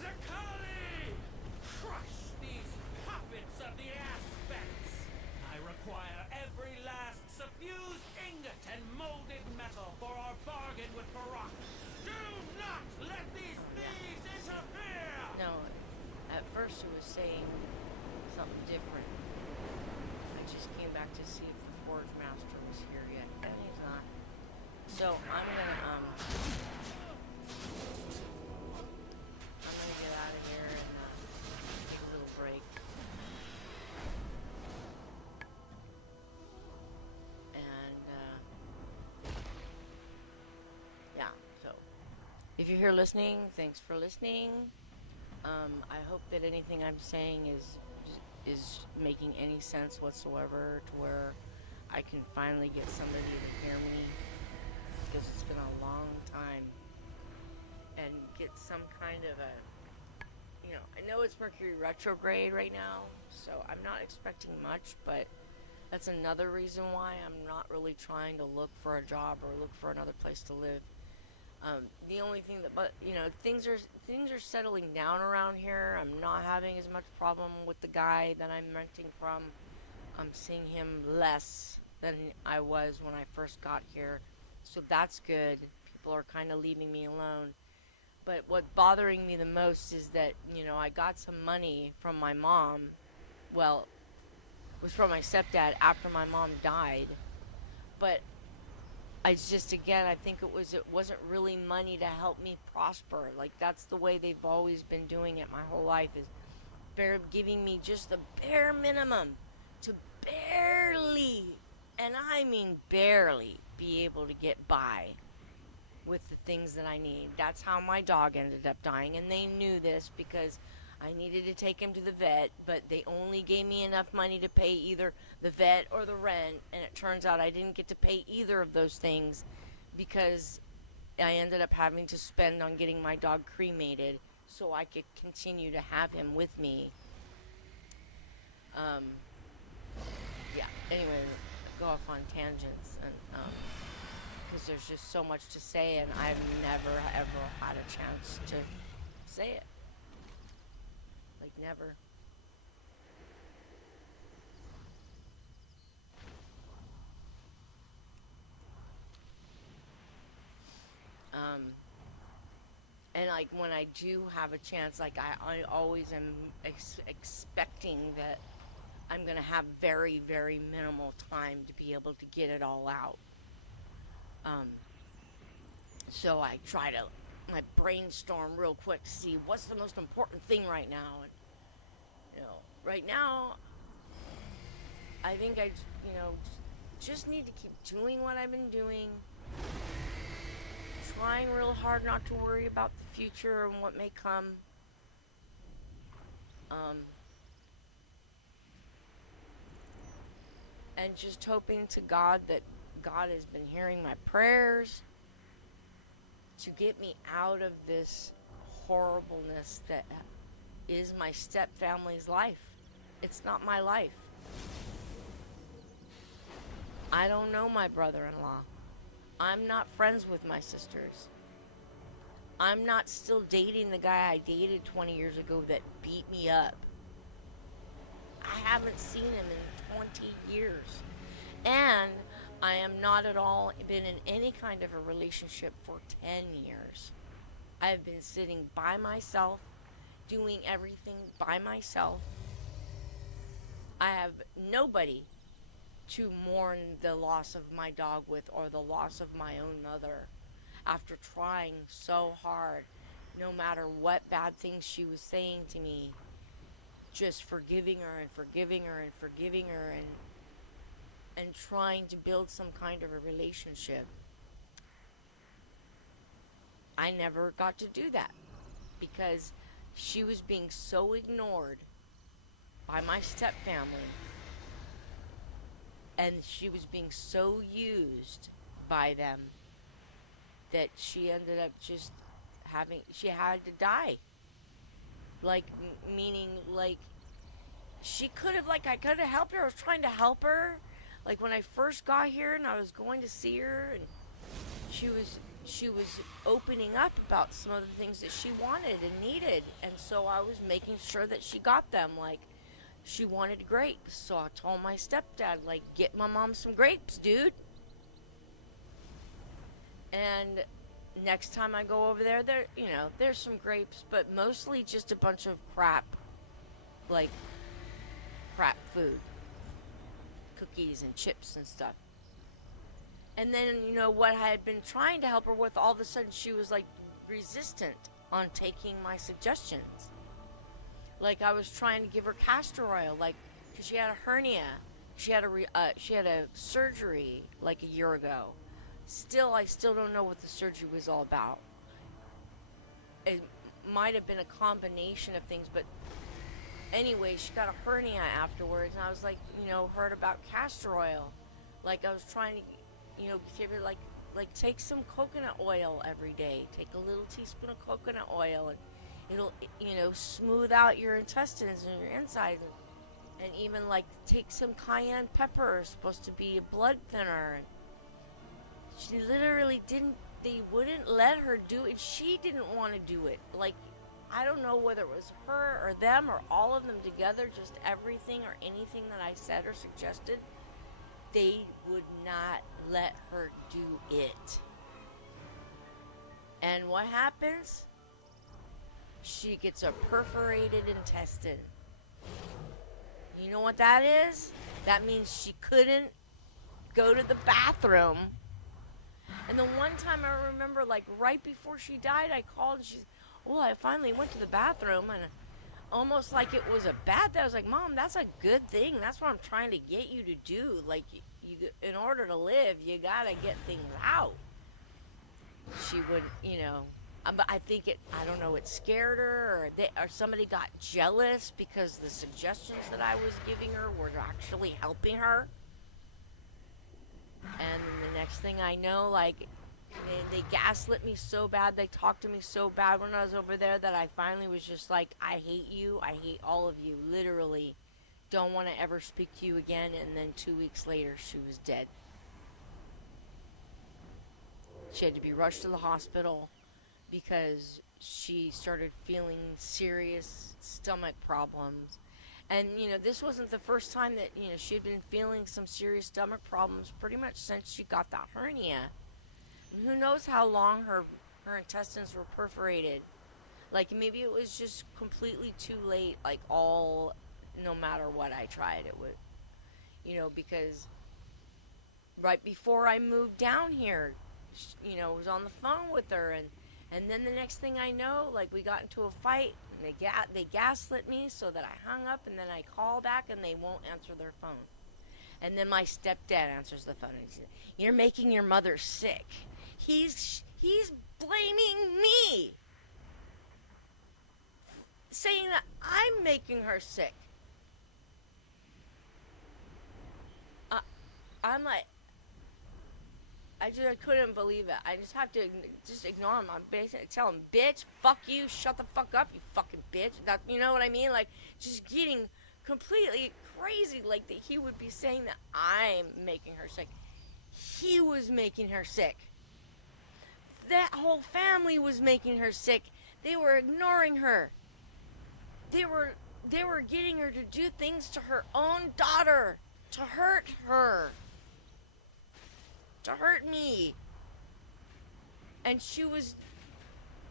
Zakali! Crush these puppets of the aspects! I require every last suffused ingot and molded metal for our bargain with Barak. Do not let these So I'm gonna get out of here and take a little break. And yeah, so if you're here listening, thanks for listening. I hope that anything I'm saying is making any sense whatsoever, to where I can finally get somebody to hear me, because it's been a long time, and get some kind of a, I know it's Mercury retrograde right now, so I'm not expecting much, but that's another reason why I'm not really trying to look for a job or look for another place to live. The only thing things are settling down around here. I'm not having as much problem with the guy that I'm renting from. I'm seeing him less than I was when I first got here, so that's good. People are kind of leaving me alone. But what's bothering me the most is that, I got some money from my mom. Well, it was from my stepdad after my mom died. But I think it wasn't really money to help me prosper. Like, that's the way they've always been doing it my whole life, is giving me just the bare minimum to barely, and I mean barely, be able to get by with the things that I need. That's how my dog ended up dying, and they knew this because I needed to take him to the vet, but they only gave me enough money to pay either the vet or the rent, and it turns out I didn't get to pay either of those things because I ended up having to spend on getting my dog cremated so I could continue to have him with me. Yeah, anyway, go off on tangents, and because there's just so much to say, and I've never ever had a chance to say it. Like, never. And like, when I do have a chance, like, I always am expecting that I'm gonna have very, very minimal time to be able to get it all out. So I try to brainstorm real quick to see what's the most important thing right now. And right now, I think I just need to keep doing what I've been doing, trying real hard not to worry about the future and what may come. And just hoping to God that God has been hearing my prayers to get me out of this horribleness that is my stepfamily's life. It's not my life. I don't know my brother-in-law. I'm not friends with my sisters. I'm not still dating the guy I dated 20 years ago that beat me up. I haven't seen him in 20 years. And I am not at all been in any kind of a relationship for 10 years. I've been sitting by myself, doing everything by myself. I have nobody to mourn the loss of my dog with, or the loss of my own mother, after trying so hard, no matter what bad things she was saying to me, just forgiving her and forgiving her and forgiving her, and trying to build some kind of a relationship. I never got to do that because she was being so ignored by my stepfamily, and she was being so used by them that she ended up just she had to die. Like, meaning, like, she could have, like, I could have helped her. I was trying to help her. Like, when I first got here and I was going to see her, and she was opening up about some of the things that she wanted and needed, and so I was making sure that she got them. Like, she wanted grapes, so I told my stepdad, like, get my mom some grapes, dude. And next time I go over there, there's some grapes, but mostly just a bunch of crap, like crap food, cookies and chips and stuff. And then, you know, what I had been trying to help her with, all of a sudden she was like resistant on taking my suggestions. Like I was trying to give her castor oil, like, because she had a hernia. She had a surgery like a year ago. I still don't know what the surgery was all about. It might have been a combination of things, but anyway, she got a hernia afterwards, and I was like, you know, heard about castor oil. Like I was trying to, you know, give her like take some coconut oil every day. Take a little teaspoon of coconut oil, and it'll, you know, smooth out your intestines and your insides. And even like take some cayenne pepper, supposed to be a blood thinner. She literally they wouldn't let her do it. She didn't want to do it. Like, I don't know whether it was her or them or all of them together, just everything or anything that I said or suggested, they would not let her do it. And what happens? She gets a perforated intestine. You know what that is? That means she couldn't go to the bathroom. And the one time I remember, like right before she died, I called and she's, well, I finally went to the bathroom, and almost like it was a bad thing. I was like, Mom, that's a good thing. That's what I'm trying to get you to do. Like, you in order to live, you gotta get things out. She would, you know, I think I don't know, it scared her, or somebody got jealous because the suggestions that I was giving her were actually helping her. And the next thing I know, like, they gaslit me so bad, they talked to me so bad when I was over there, that I finally was just like, I hate you, I hate all of you, literally. Don't want to ever speak to you again. And then 2 weeks later, she was dead. She had to be rushed to the hospital because she started feeling serious stomach problems. And, you know, this wasn't the first time that, you know, she had been feeling some serious stomach problems pretty much since she got that hernia. And who knows how long her intestines were perforated. Like, maybe it was just completely too late, like, no matter what I tried, it would, you know, because right before I moved down here, you know, I was on the phone with her, and then the next thing I know, like, we got into a fight, and they gaslit me so that I hung up, and then I call back, and they won't answer their phone. And then my stepdad answers the phone, and he says, "You're making your mother sick." He's blaming me, saying that I'm making her sick. I'm like, I couldn't believe it. I just have to just ignore him. I'm basically tell him, bitch, fuck you, shut the fuck up, you fucking bitch. That, you know what I mean? Like, just getting completely crazy, like that he would be saying that I'm making her sick. He was making her sick. That whole family was making her sick. They were ignoring her. They were getting her to do things to her own daughter, to hurt her, to hurt me. And she was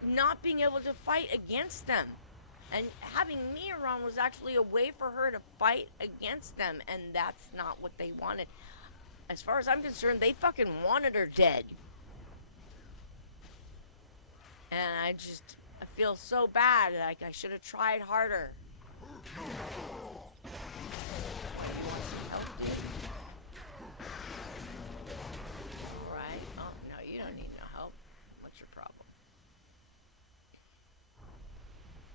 not being able to fight against them. And having me around was actually a way for her to fight against them, and that's not what they wanted. As far as I'm concerned, they fucking wanted her dead. And I feel so bad, like I should have tried harder. Right? Oh, no, you don't need no help. What's your problem?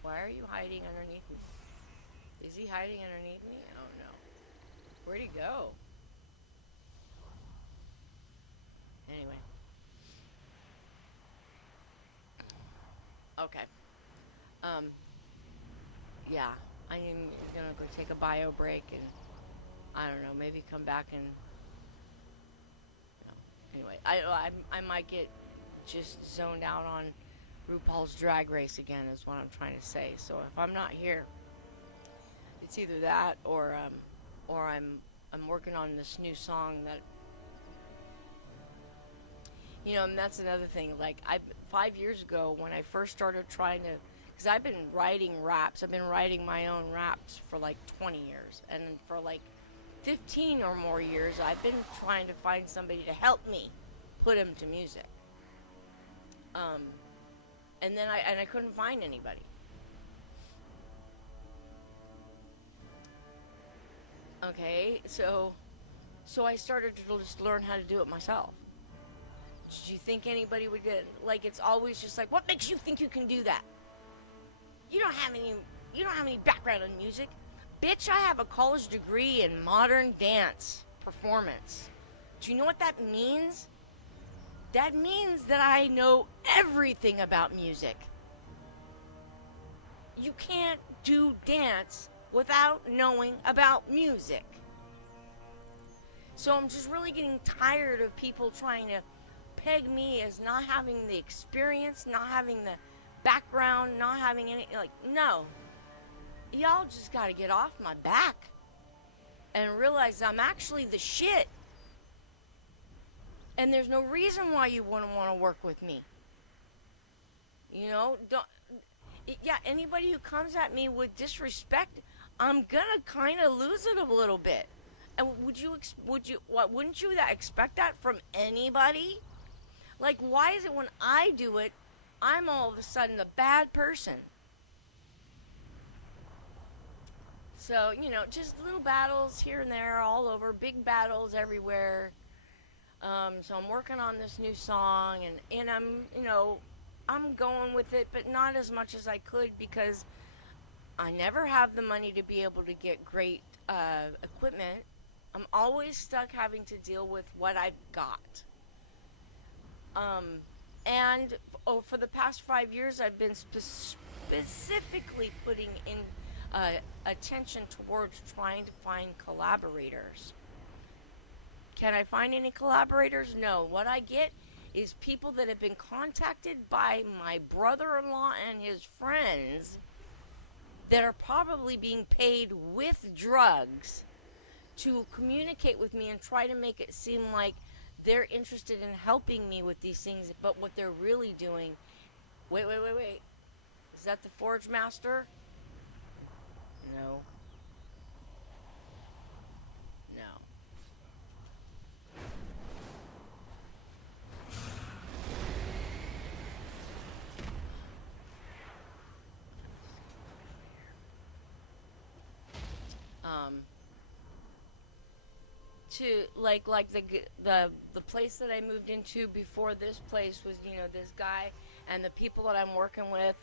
Why are you hiding underneath me? Is he hiding underneath me? Oh, no. Where'd he go? Anyway. Okay. Yeah, I'm gonna go take a bio break and, I don't know, maybe come back and, anyway, I might get just zoned out on RuPaul's Drag Race again is what I'm trying to say. So if I'm not here, it's either that or I'm working on this new song that, you know, and that's another thing. Like, 5 years ago when I first started trying to, because I've been writing raps. I've been writing my own raps for like 20 years. And for like 15 or more years, I've been trying to find somebody to help me put him to music. And then I couldn't find anybody. Okay, so I started to just learn how to do it myself. Did you think anybody would get, like, it's always just like, what makes you think you can do that? You don't have any background in music. Bitch, I have a college degree in modern dance performance. Do you know what that means? That means that I know everything about music. You can't do dance without knowing about music. So I'm just really getting tired of people trying to peg me as not having the experience, not having the background, not having any, like, no. Y'all just gotta get off my back and realize I'm actually the shit. And there's no reason why you wouldn't want to work with me. You know, anybody who comes at me with disrespect, I'm gonna kind of lose it a little bit. And wouldn't you expect that from anybody? Like, why is it when I do it, I'm all of a sudden the bad person? So, you know, just little battles here and there, all over, big battles everywhere. So I'm working on this new song, and I'm going with it, but not as much as I could, because I never have the money to be able to get great equipment. I'm always stuck having to deal with what I've got. For the past 5 years, I've been specifically putting in attention towards trying to find collaborators. Can I find any collaborators? No. What I get is people that have been contacted by my brother-in-law and his friends that are probably being paid with drugs to communicate with me and try to make it seem like they're interested in helping me with these things, but what they're really doing... Wait. Is that the Forge Master? No. The place that I moved into before this place was, you know, this guy and the people that I'm working with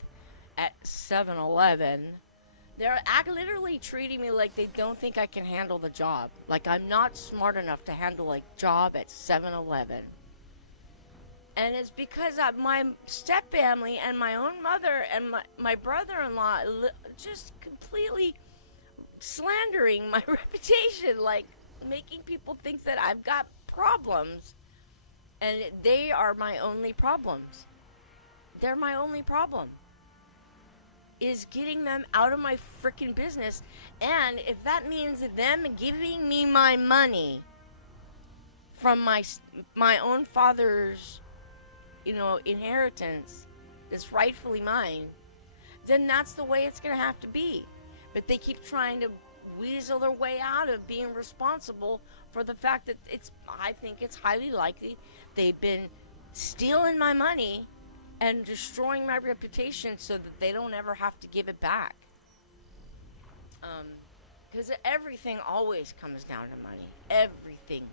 at 7-Eleven. They're literally treating me like they don't think I can handle the job. Like I'm not smart enough to handle a job at 7-Eleven. And it's because my stepfamily and my own mother and my brother-in-law just completely slandering my reputation, like making people think that I've got problems. And they are my only problems. They're my only problem. Is getting them out of my freaking business. And if that means them giving me my money from my own father's, you know, inheritance that's rightfully mine, then that's the way it's going to have to be. But they keep trying to weasel their way out of being responsible for the fact that I think it's highly likely they've been stealing my money and destroying my reputation so that they don't ever have to give it back. Because everything always comes down to money. Everything.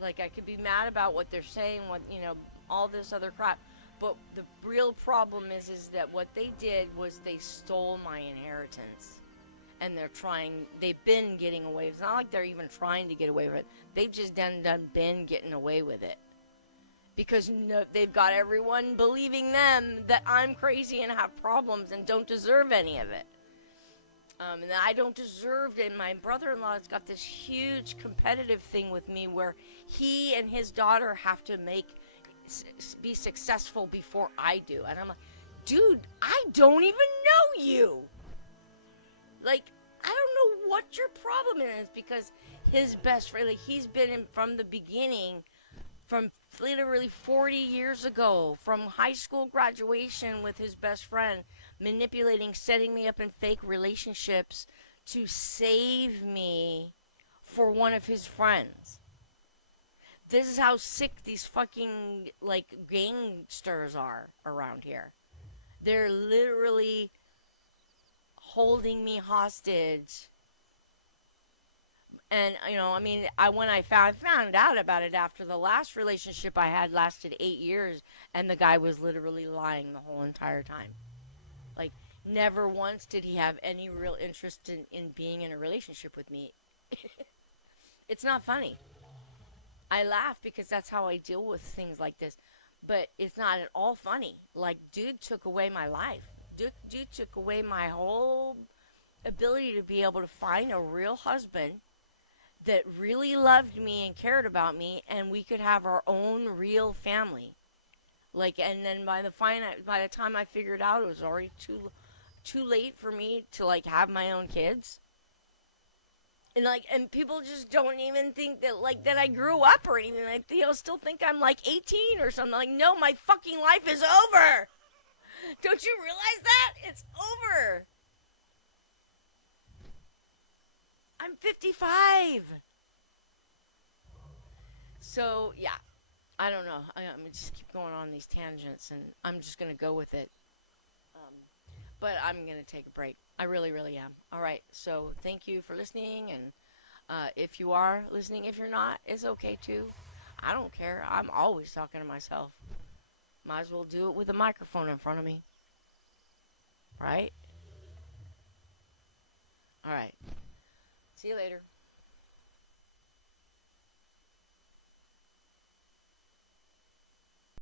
Like, I could be mad about what they're saying, all this other crap. But the real problem is that what they did was they stole my inheritance. And they've been getting away. It's not like they're even trying to get away with it. They've just been getting away with it. Because they've got everyone believing them that I'm crazy and have problems and don't deserve any of it. And that I don't deserve it. And my brother-in-law has got this huge competitive thing with me where he and his daughter have to be successful before I do. And I'm like, dude, I don't even know you. Like, I don't know what your problem is, because his best friend, like, he's been in from the beginning, from literally 40 years ago, from high school graduation with his best friend, manipulating, setting me up in fake relationships to save me for one of his friends. This is how sick these fucking, like, gangsters are around here. They're literally holding me hostage. And, you know, I mean, when I found out about it after the last relationship I had lasted 8 years, and the guy was literally lying the whole entire time. Like, never once did he have any real interest in being in a relationship with me. It's not funny. I laugh because that's how I deal with things like this. But it's not at all funny. Like, dude took away my life. Dude took away my whole ability to be able to find a real husband that really loved me and cared about me, and we could have our own real family. Like, and then by the time I figured out, it was already too late for me to, like, have my own kids. And, like, and people just don't even think that, like, that I grew up or anything. Like, they'll still think I'm, like, 18 or something. Like, no, my fucking life is over. Don't you realize that? It's over. I'm 55. So, yeah. I don't know. I'm just keep going on these tangents, and I'm just going to go with it. But I'm going to take a break. I really, really am. All right. So, thank you for listening, and if you are listening, if you're not, it's okay, too. I don't care. I'm always talking to myself. Might as well do it with a microphone in front of me. Right? All right. See you later.